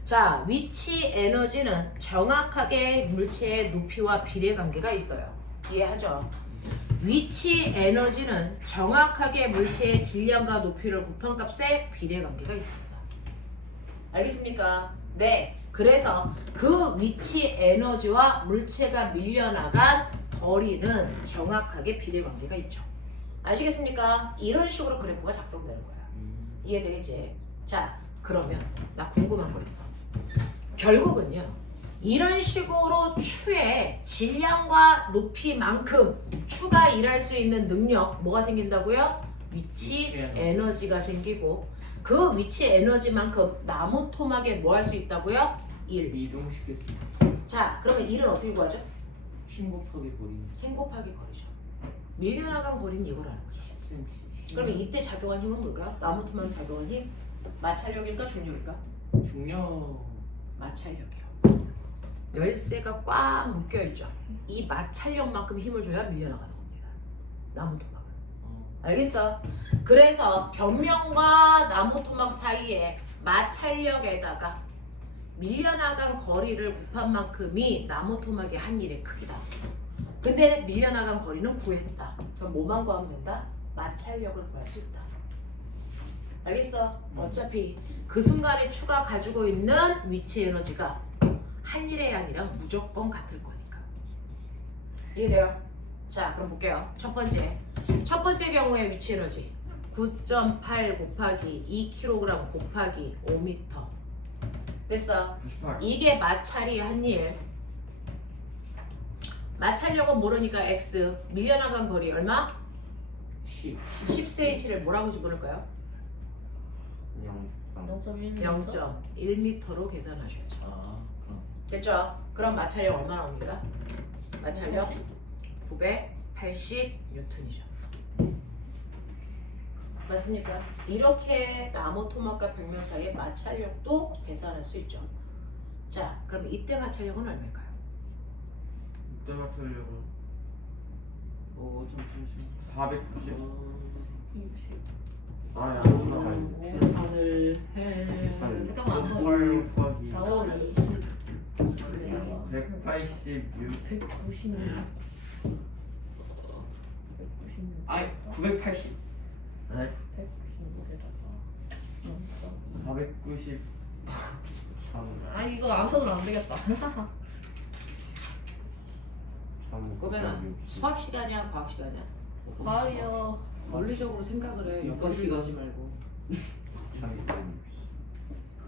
자, 위치 에너지는 정확하게 물체의 높이와 비례 관계가 있어요. 이해하죠? 위치 에너지는 정확하게 물체의 질량과 높이를 곱한 값에 비례 관계가 있습니다. 알겠습니까? 네. 그래서 그 위치 에너지와 물체가 밀려나간 거리는 정확하게 비례 관계가 있죠. 아시겠습니까? 이런 식으로 그래프가 작성되는 거야. 이해되겠지? 자, 그러면 나 궁금한 거 있어. 결국은요, 이런 식으로 추의 질량과 높이만큼 추가 일할 수 있는 능력 뭐가 생긴다고요? 위치 에너지가 생기고 그 위치 에너지만큼 나무 토막에 뭐 할 수 있다고요? 1. 이동시킬 수 있다. 자, 그러면 1은 어떻게 구하죠? 힘 곱하기 거리 힘 곱하기 거리죠. 밀려나간 거리는 이거라는 거죠. 10cm. 그러면 이때 작용한 힘은 뭘까요? 나무 토막 작용한 힘? 마찰력일까 중력일까? 중력 마찰력이요. 열쇠가 꽉 묶여있죠. 이 마찰력만큼 힘을 줘야 밀려나가는 겁니다. 나무 토막은. 알겠어? 그래서 벽면과 나무 토막 사이에 마찰력에다가 밀려나간 거리를 곱한 만큼이 나무 토막의 한 일의 크기다. 근데 밀려나간 거리는 구했다. 그럼 뭐만 구하면 된다? 마찰력을 구할 수 있다. 알겠어? 어차피 그 순간에 추가 가지고 있는 위치 에너지가 한 일의 양이랑 무조건 같을 거니까. 이해돼요? 자, 그럼 볼게요. 첫 번째 경우에 위치 에너지 9.8 곱하기 2kg 곱하기 5m. 됐어? 98. 이게 마찰이 한 일. 마찰력은 모르니까 x. 밀려나간 거리 얼마? 10cm를 뭐라고 집어넣을까요? 0.1m로 계산하셔야죠. 그럼 됐죠? 그럼 마찰력 얼마 나옵니까? 마찰력 980N이죠. 맞습니까? 이렇게 나무 토막과 벽면 사이의 마찰력도 계산할 수 있죠. 자, 그럼 이때 마찰력은 얼마일까요? 이때 맞추려고 잠시만 490. 20. 아, 잠시만. 계산을 해. 잠깐만. 8 곱하기 4, 5, 20. 186. 196. 196. 아이 980. 네? 196에다가 490. 아 이거 암산으로 안 되겠다. 꼬맹아, 수학 시간이야, 과학 시간이야? 과요. 논리적으로 생각을 해. 이거 옆에 시간. 쓰지 말고.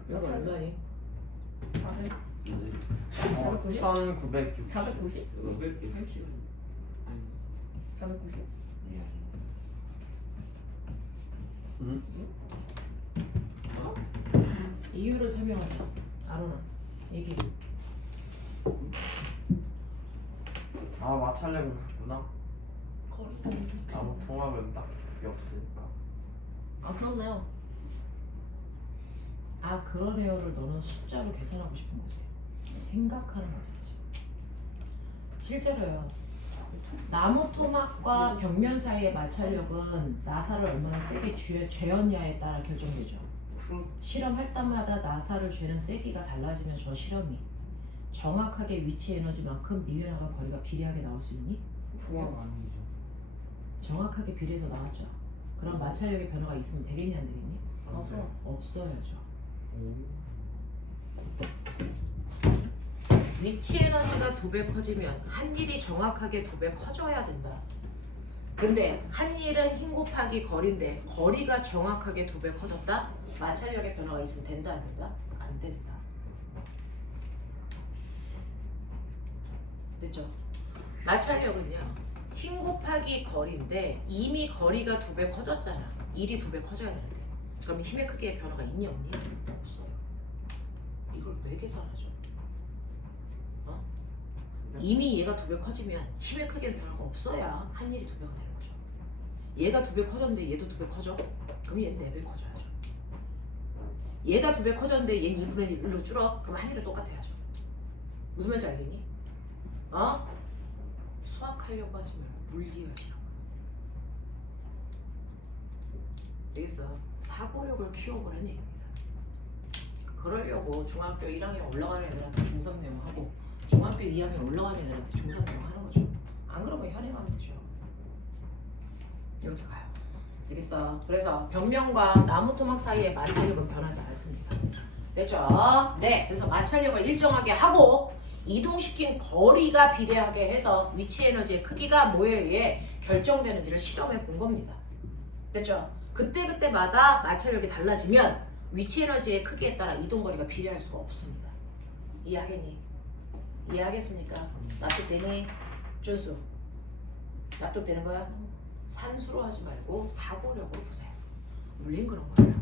이거 얼마니? 400. 1960. 490? 580. 490? 응? 이유를 설명하자. 아로나 얘기. 아 마찰력은 같구나. 거리가 이렇게. 아무 통합은 딱히 없으니까. 아 그렇네요. 아 그러네요를 너는 숫자로 계산하고 싶은 거지. 생각하는 거지. 실제로요. 나무 토막과 벽면 사이의 마찰력은 나사를 얼마나 세게 죄었냐에 따라 결정되죠. 실험할 때마다 나사를 죄는 세기가 달라지면 저 실험이 정확하게 위치 에너지만큼 밀려나간 거리가 비례하게 나올 수 있니? 그건 아니죠. 정확하게 비례해서 나왔죠. 그럼 마찰력의 변화가 있으면 되겠니 안 되겠니? 맞아. 없어야죠. 오. 위치 에너지가 2배 커지면 한 일이 정확하게 2배 커져야 된다. 근데 한 일은 힘 곱하기 거리인데 거리가 정확하게 2배 커졌다? 마찰력의 변화가 있으면 된다 안 된다? 안 된다. 됐죠? 마찰력은요 힘 곱하기 거리인데 이미 거리가 2배 커졌잖아. 일이 2배 커져야 되는데 그럼 힘의 크기의 변화가 있니 없니? 없어요. 이걸 왜 계산하죠? 이미 얘가 2배 커지면 힘의 크기는 변화가 없어야 한 일이 2배가 되는 거죠. 얘가 2배 커졌는데 얘도 2배 커져? 그럼 얘는 4배 커져야죠. 얘가 2배 커졌는데 얘는 2분의 1로 줄어? 그럼 한 일은 똑같아야죠. 무슨 말인지 알겠니? 수학하려고 하지 말고 물리하시라고. 되겠어. 사고력을 키워보라는 얘기입니다. 그러려고 중학교 1학년 올라가는 애들한테 중3 내용하고 중학교 2학년 올라가는 애들한테 중3 내용하는 거죠. 안 그러면 현행하면 되죠. 이렇게 가요. 되겠어. 그래서 벽면과 나무 토막 사이의 마찰력은 변하지 않습니다. 됐죠? 네. 그래서 마찰력을 일정하게 하고 이동시킨 거리가 비례하게 해서 위치 에너지의 크기가 뭐에 의해 결정되는지를 실험해 본 겁니다. 됐죠? 그때그때마다 마찰력이 달라지면 위치 에너지의 크기에 따라 이동거리가 비례할 수가 없습니다. 이해하겠니? 이해하겠습니까? 납득되니? 준수 납득되는 거야? 산수로 하지 말고 사고력으로 보세요. 물린 그런 거예요.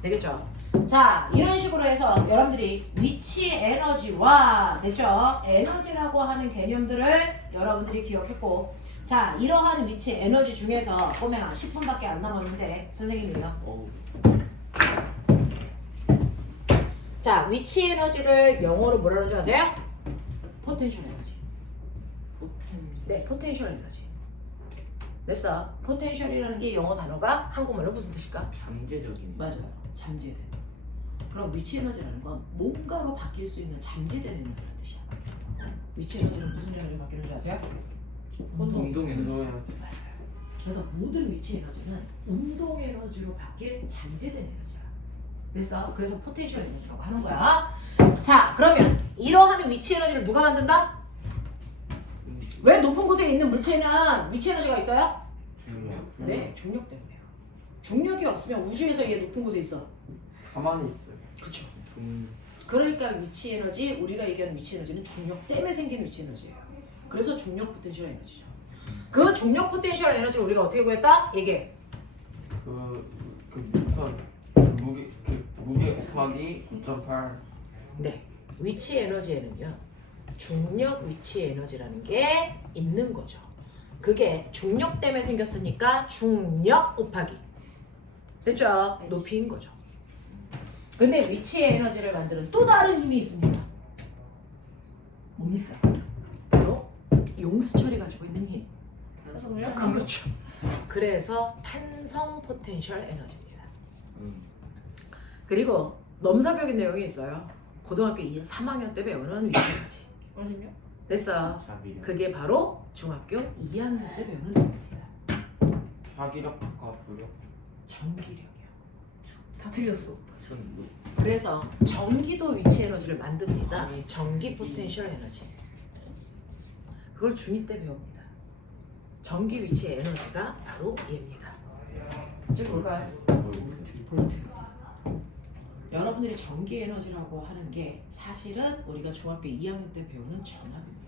되겠죠? 자, 이런 식으로 해서 여러분들이 위치 에너지와 됐죠? 에너지라고 하는 개념들을 여러분들이 기억했고, 자, 이러한 위치 에너지 중에서 꼬맹아 10분밖에 안 남았는데 선생님이요. 어우. 자, 위치 에너지를 영어로 뭐라는 줄 아세요? 포텐셜 에너지. 네, 포텐셜 에너지. 됐어. 포텐셜이라는 게 영어 단어가 한국말로 무슨 뜻일까? 잠재적인. 맞아요. 잠재되는. 그럼 위치 에너지라는 건 뭔가로 바뀔 수 있는 잠재되는 에너지라는 뜻이야. 위치 에너지는 무슨 에너지로 바뀌는 줄 아세요? 운동 에너지. 운동에너지. 그래서 모든 위치 에너지는 운동 에너지로 바뀔 잠재된 에너지야. 됐어? 그래서 포텐셜 에너지라고 하는 거야. 자, 그러면 이러한 위치 에너지를 누가 만든다? 왜 높은 곳에 있는 물체는 위치 에너지가 있어요? 네, 중력 때문에요. 중력이 없으면 우주에서 얘 높은 곳에 있어. 가만히 있어요. 그렇죠. 동. 그러니까 위치 에너지, 우리가 얘기하는 위치 에너지는 중력 때문에 생긴 위치 에너지예요. 그래서 중력 포텐셜 에너지죠. 그 중력 포텐셜 에너지를 우리가 어떻게 구했다? 얘기해. 우선 무게 곱하기 9.8. 네, 위치 에너지에는요 중력 위치 에너지라는 게 있는 거죠. 그게 중력 때문에 생겼으니까 중력 곱하기 됐죠? 높이인 거죠. 근데 위치 에너지를 만드는 또 다른 힘이 있습니다. 뭡니까? 바로 용수철이 가지고 있는 힘. 탄성이요? 그렇죠. 그래서 탄성 포텐셜 에너지입니다. 그리고 넘사벽인 내용이 있어요. 고등학교 2, 3학년 때 배우는 위치 에너지. 무엇이요? 됐어. 자비력. 그게 바로 중학교 2학년 때 배우는 내용입니다. 자기력과 부력. 전기력이요. 다 틀렸어. 전 그래서 전기도 위치 에너지를 만듭니다. 전기 포텐셜 에너지. 그걸 중2 때 배웁니다. 전기 위치 에너지가 바로 얘입니다. 이제 뭘까요? 볼트. 여러분들이 전기 에너지라고 하는 게 사실은 우리가 중학교 2학년 때 배우는 전압입니다.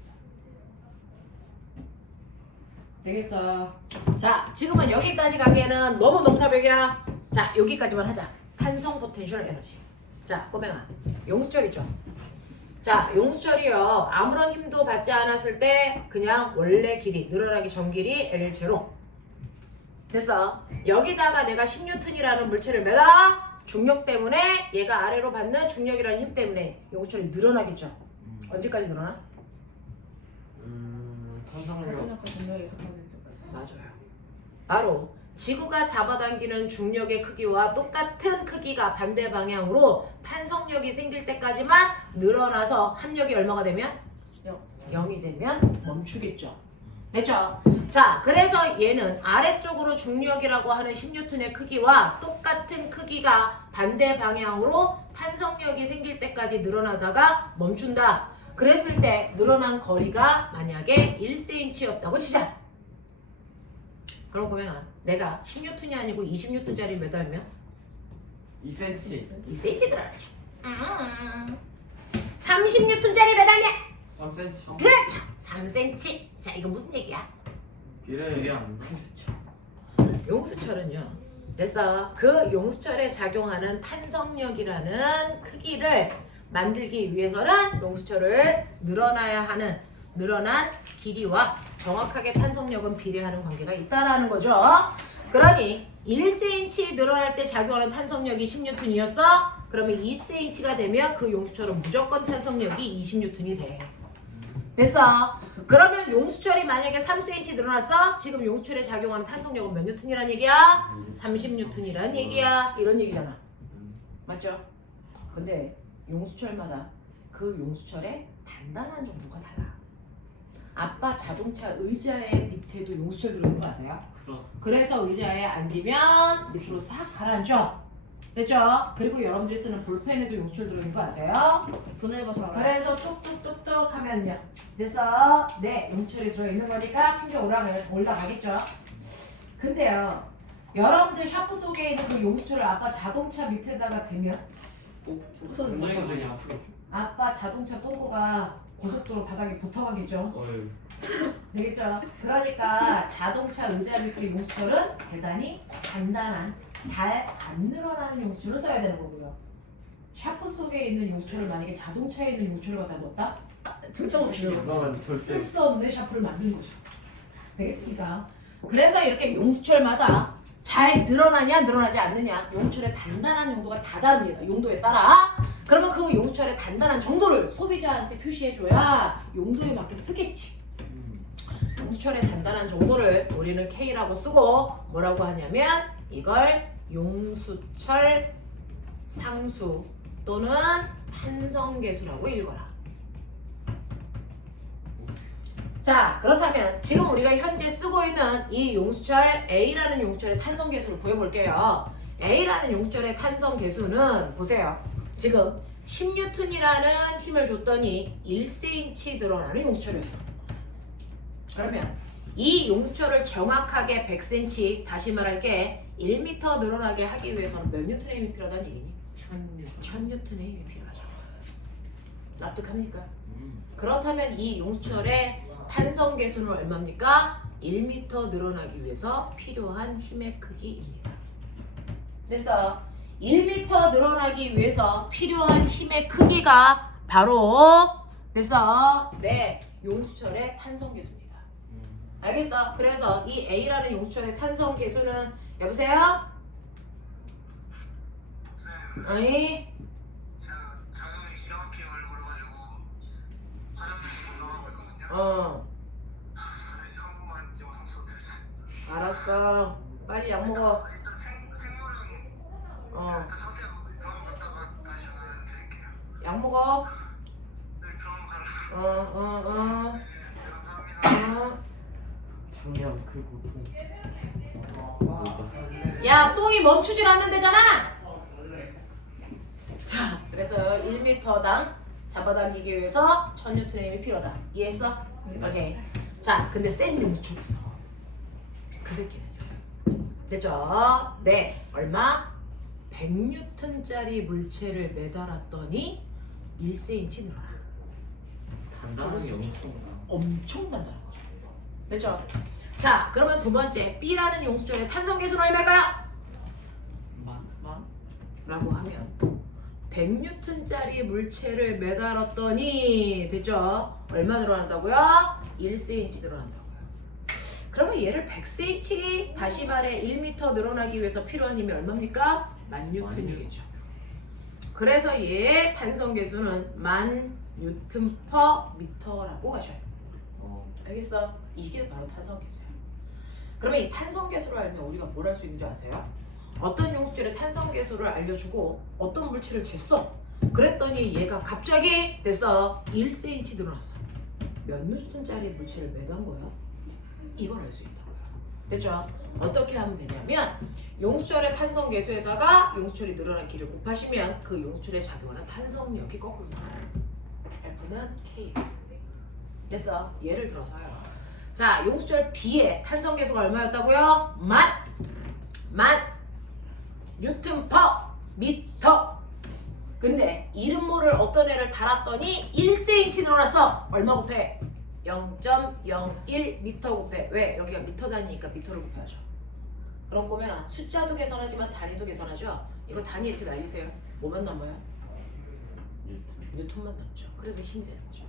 되겠어. 자, 지금은 여기까지 가기에는 너무 넘사벽이야. 자, 여기까지만 하자. 탄성 포텐셜 에너지. 자, 꼬맹아. 용수철 있죠? 자, 용수철이요. 아무런 힘도 받지 않았을 때 그냥 원래 길이, 늘어나기 전 길이 L0. 됐어. 여기다가 내가 10N이라는 물체를 매달아. 중력 때문에 얘가 아래로 받는 중력이라는 힘 때문에 용수철이 늘어나겠죠. 언제까지 늘어나? 탄성력. 생각과 중력이 같아질 때까지. 맞아요. 바로 지구가 잡아당기는 중력의 크기와 똑같은 크기가 반대 방향으로 탄성력이 생길 때까지만 늘어나서 합력이 얼마가 되면? 0이 되면 멈추겠죠. 됐죠? 자, 그래서 얘는 아래쪽으로 중력이라고 하는 10N의 크기와 똑같은 크기가 반대 방향으로 탄성력이 생길 때까지 늘어나다가 멈춘다. 그랬을 때 늘어난 거리가 만약에 1cm였다고 치자. 그럼 꼬맹아, 내가 10N이 아니고 20N짜리 매달면 2cm. 2cm 들어가죠. 30N짜리 매달면 3cm. 그렇죠. 3cm. 자, 이거 무슨 얘기야? 비례. 비례합니다. 용수철은요. 됐어. 그 용수철에 작용하는 탄성력이라는 크기를 만들기 위해서는 용수철을 늘어난 길이와 정확하게 탄성력은 비례하는 관계가 있다라는 거죠. 그러니 1cm 늘어날 때 작용하는 탄성력이 10N이었어? 그러면 2cm가 되면 그 용수철은 무조건 탄성력이 20N이 돼. 됐어. 그러면 용수철이 만약에 3cm 늘어났어? 지금 용수철에 작용하는 탄성력은 몇 N이란 얘기야? 30N이란 얘기야. 이런 얘기잖아. 맞죠? 근데 용수철마다 그 용수철의 단단한 정도가 달라. 아빠 자동차 의자의 밑에도 용수철 들어있는 거 아세요? 그래서 의자에 앉으면 밑으로 싹 가라앉죠? 됐죠? 그리고 여러분들이 쓰는 볼펜에도 용수철 들어있는 거 아세요? 분해해봐서 알아요. 그래서 뚝뚝뚝뚝 하면요. 됐어? 네, 용수철이 들어있는 거니까 튕겨 올라가겠죠? 근데요, 여러분들 샤프 속에 있는 그 용수철을 아빠 자동차 밑에다가 대면 무슨 굉장히 앞으로. 아빠 자동차 똥꼬가 고속도로 바닥에 붙어가겠죠? 어휴. 되겠죠? 그러니까 자동차 의자 밑에 용수철은 대단히 단단한, 잘 안 늘어나는 용수철을 써야 되는 거고요. 샤프 속에 있는 용수철을 만약에 자동차에 있는 용수철을 갖다 넣었다? 결정 없이요. 그러면 절대. 쓸 수 없는 샤프를 만드는 거죠. 되겠습니까? 그래서 이렇게 용수철마다 잘 늘어나냐 늘어나지 않느냐 용수철의 단단한 용도가 다 다릅니다. 용도에 따라. 그러면 그 용수철의 단단한 정도를 소비자한테 표시해줘야 용도에 맞게 쓰겠지. 용수철의 단단한 정도를 우리는 K라고 쓰고 뭐라고 하냐면 이걸 용수철 상수 또는 탄성계수라고 읽어라. 자, 그렇다면 지금 우리가 현재 쓰고 있는 이 용수철 A라는 용수철의 탄성계수를 구해볼게요. A라는 용수철의 탄성계수는 보세요. 지금 10N이라는 힘을 줬더니 1cm 늘어나는 용수철이었어. 그러면 이 용수철을 정확하게 100cm, 다시 말할게 1m 늘어나게 하기 위해서는 몇 N의 힘이 필요하다는 얘기니? 1000N의 힘이 필요하죠. 납득합니까? 그렇다면 이 용수철의 탄성계수는 얼마입니까? 1m 늘어나기 위해서 필요한 힘의 크기입니다. 됐어. 1m 늘어나기 위해서 필요한 힘의 크기가 바로 됐어. 네, 용수철의 탄성계수입니다. 알겠어? 그래서 이 A라는 용수철의 탄성계수는 여보세요? 아니? 제가 작년에 기가 막히게 걸려가지고 화장실 올라가고 있거든요. 한 번만 영상 써드렸어요. 알았어. 빨리 약 먹어. 일단 생물은 일단 상태하고 병원 갔다가 다시 전화를 드릴게요. 약 먹어. 네, 병원 가라. 네, 감사합니다. 작년 그 고통. 야, 똥이 멈추질 않는데잖아. 자, 그래서 1m당 잡아당기기 위해서 1000N의 힘이 필요하다. 이해했어? 오케이. 자, 근데 센 용수철 있어. 그 새끼는요. 됐죠? 네. 얼마? 100N짜리 물체를 매달았더니 1cm 늘어나. 단단한 게 엄청. 엄청 단단한 거죠. 됐죠? 자, 그러면 두 번째 B라는 용수철의 탄성계수는 얼마일까요? 만? 라고 하면 100N짜리 물체를 매달았더니 됐죠? 얼마 늘어난다고요? 1cm 늘어난다고요. 그러면 얘를 100cm 다시 말해 1m 늘어나기 위해서 필요한 힘이 얼마입니까? 1000N이겠죠. 그래서 얘의 탄성계수는 1000N/m라고 하셔야 돼요. 알겠어? 이게 바로 탄성계수야. 그러면 이 탄성계수를 알면 우리가 뭘 할 수 있는 줄 아세요? 어떤 용수철의 탄성계수를 알려주고 어떤 물체를 쟀어. 그랬더니 얘가 갑자기 됐어 1cm 늘어났어. 몇 뉴턴짜리 물체를 매단 거야? 이걸 알 수 있다고요. 됐죠? 어떻게 하면 되냐면 용수철의 탄성계수에다가 용수철이 늘어난 길을 곱하시면 그 용수철에 작용하는 탄성력이 거꾸로 나와요. F는 KX. 됐어? 예를 들어서요. 자, 용수철 B의 탄성계수가 얼마였다고요? 만 뉴턴 퍼 미터. 근데 이름모를 어떤 애를 달았더니 1cm 늘어났어. 얼마 곱해? 0.01 미터 곱해. 왜? 여기가 미터 단위니까 미터를 곱해야죠. 그럼 꼬맹아 숫자도 계산하지만 단위도 계산하죠. 이거 단위 이렇게 날리세요. 뭐만 남아요? 뉴턴만 남죠. 그래서 힘이 되는 거죠.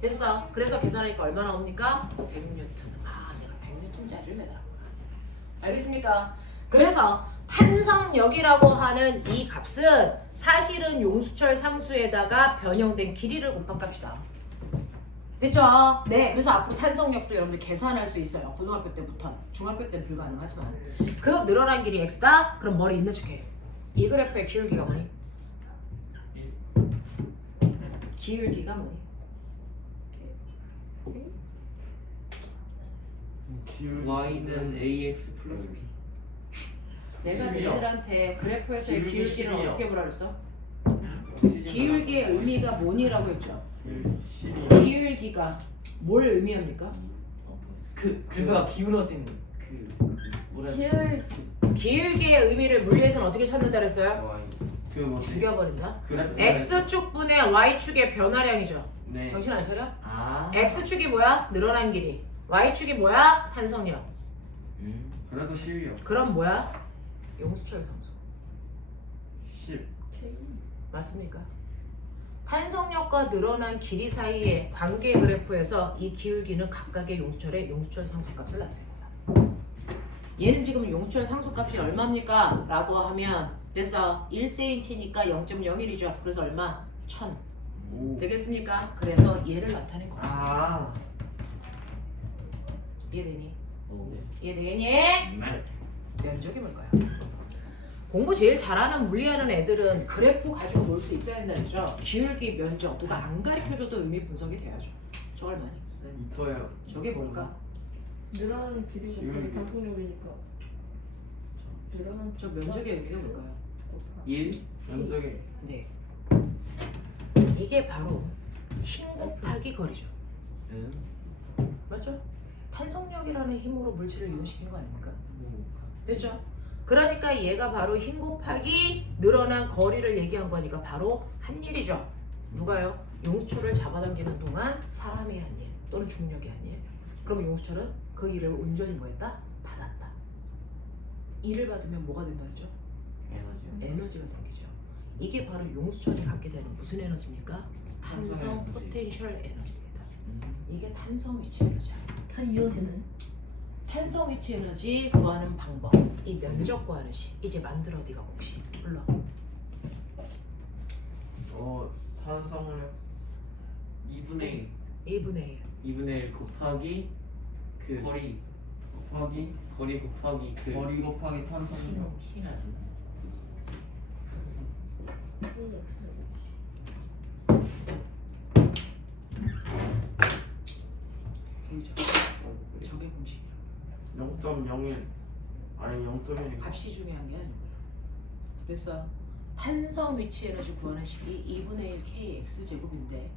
됐어. 그래서 계산하니까 얼마 나옵니까? 100N. 아, 내가 100N짜리를 매달았구나. 알겠습니까? 그래서 탄성력이라고 하는 이 값은 사실은 용수철 상수에다가 변형된 길이를 곱한 값이다. 됐죠? 네. 그래서 앞으로 탄성력도 여러분들 계산할 수 있어요. 고등학교 때부터. 중학교 때는 불가능하지만. 그 늘어난 길이 x다? 그럼 머리 있는 척해. 이 그래프의 기울기가 뭐니? 기울기가 뭐니? y는 ax 플러스 b. 내가 12요. 얘들한테 그래프에서의 기울기 기울기를 12요. 어떻게 보라 그랬어? 기울기의 의미가 뭐니라고 했죠? 12. 기울기가 뭘 의미합니까? 그 그래프가 기울어진 그 뭐라 해야 되지? 기울기의 의미를 물리에서는 어떻게 찾는다 그랬어요? y. 그 뭐지? 죽여버린다. 그래프. x축분의 y축의 변화량이죠. 네. 정신 안 차려? 아. x축이 뭐야? 늘어난 길이. y축이 뭐야? 탄성력. 그래서 10이요. 그럼 뭐야? 용수철 상수. 10. 맞습니까? 탄성력과 늘어난 길이 사이의 관계 그래프에서 이 기울기는 각각의 용수철의 용수철 상수값을 나타냅니다. 얘는 지금 용수철 상수값이 얼마입니까? 라고 하면 됐어. 1cm니까 0.01이죠. 그래서 얼마? 1000. 오. 되겠습니까? 그래서 얘를 나타낸 거야. 아. 이해되니? 네. 이해되겠니? 말. 면적이 뭘까요? 공부 제일 잘하는 물리하는 애들은 그래프 가지고 놀 수 있어야 된다는 거죠. 기울기, 면적 누가 안 가르쳐줘도 의미 분석이 돼야죠. 저걸 많이. 미터예요. 저게 뭘까? 늘어나는 길이 곱하기 기울기. 탄성력이니까. 늘어나는 저 면적의 의미가 뭘까요? 1. 면적이. 네. 이게 바로 힘 곱하기 거리죠. 맞죠? 탄성력이라는 힘으로 물체를 이용시키는 거 아닙니까? 됐죠? 그러니까 얘가 바로 힘 곱하기 늘어난 거리를 얘기한 거니까 바로 한 일이죠. 누가요? 용수철을 잡아당기는 동안 사람이 한 일 또는 중력이 한 일. 그럼 용수철은 그 일을 온전히 뭐했다? 받았다. 일을 받으면 뭐가 된다 했죠? 에너지. 에너지가 생기죠. 이게 바로 용수철이 갖게 되는 무슨 에너지입니까? 탄성 탄성 에너지. 포텐셜 에너지입니다. 이게 탄성 위치 에너지야. 다 이어지네. 탄성 위치 에너지 구하는 방법. 이 면적 구하는 식. 이제 만들어 네가 공식. 불러. 탄성력 2분의 2분의 1. 2분의 1 곱하기 그 거리 곱하기 거리 곱하기 그 거리 곱하기 탄성력. 보이죠? 저게 공식이야. 0.01 아니 0.1 값이 중요한 게 아니고요. 그래서 탄성 위치 에너지 구하는 식이 2분의 1 kx 제곱인데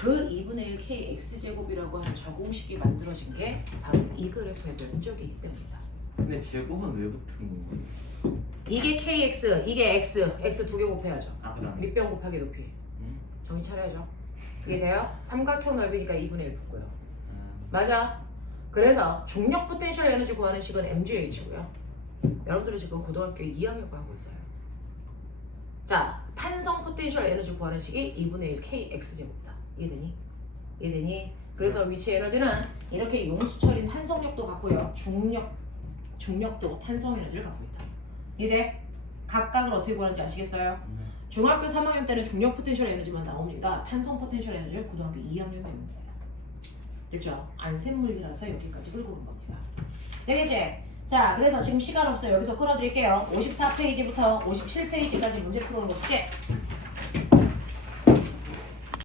그 2분의 1 kx 제곱이라고 하는 저 공식이 만들어진 게 바로 이 그래프의 면적이기 때문이다. 근데 제곱은 왜 붙은 거예요? 이게 kx, 이게 x 두 개 곱해야죠. 아 그럼. 밑변 곱하기 높이. 음. 정신 차려야죠. 그게 돼요? 삼각형 넓이니까 2분의 1 붙고요. 아, 맞아. 그래서 중력 포텐셜 에너지 구하는 식은 MGH고요. 여러분들은 지금 고등학교 2학년 거 하고 있어요. 자, 탄성 포텐셜 에너지 구하는 식이 2분의 1 kx제곱이다. 이해되니? 이해되니? 그래서 위치 에너지는 이렇게 용수철인 탄성력도 갖고요. 중력도 탄성 에너지를 갖고 있다. 이해돼? 각각을 어떻게 구하는지 아시겠어요? 네. 중학교 3학년 때는 중력 포텐셜 에너지만 나옵니다. 탄성 포텐셜 에너지를 고등학교 2학년 때 봅니다. 됐죠? 안센물리라서 여기까지 끌고 온 겁니다. 되겠지? 자, 그래서 지금 시간 없어요. 여기서 끊어드릴게요. 54페이지부터 57페이지까지 문제 풀어오는 거 숙제.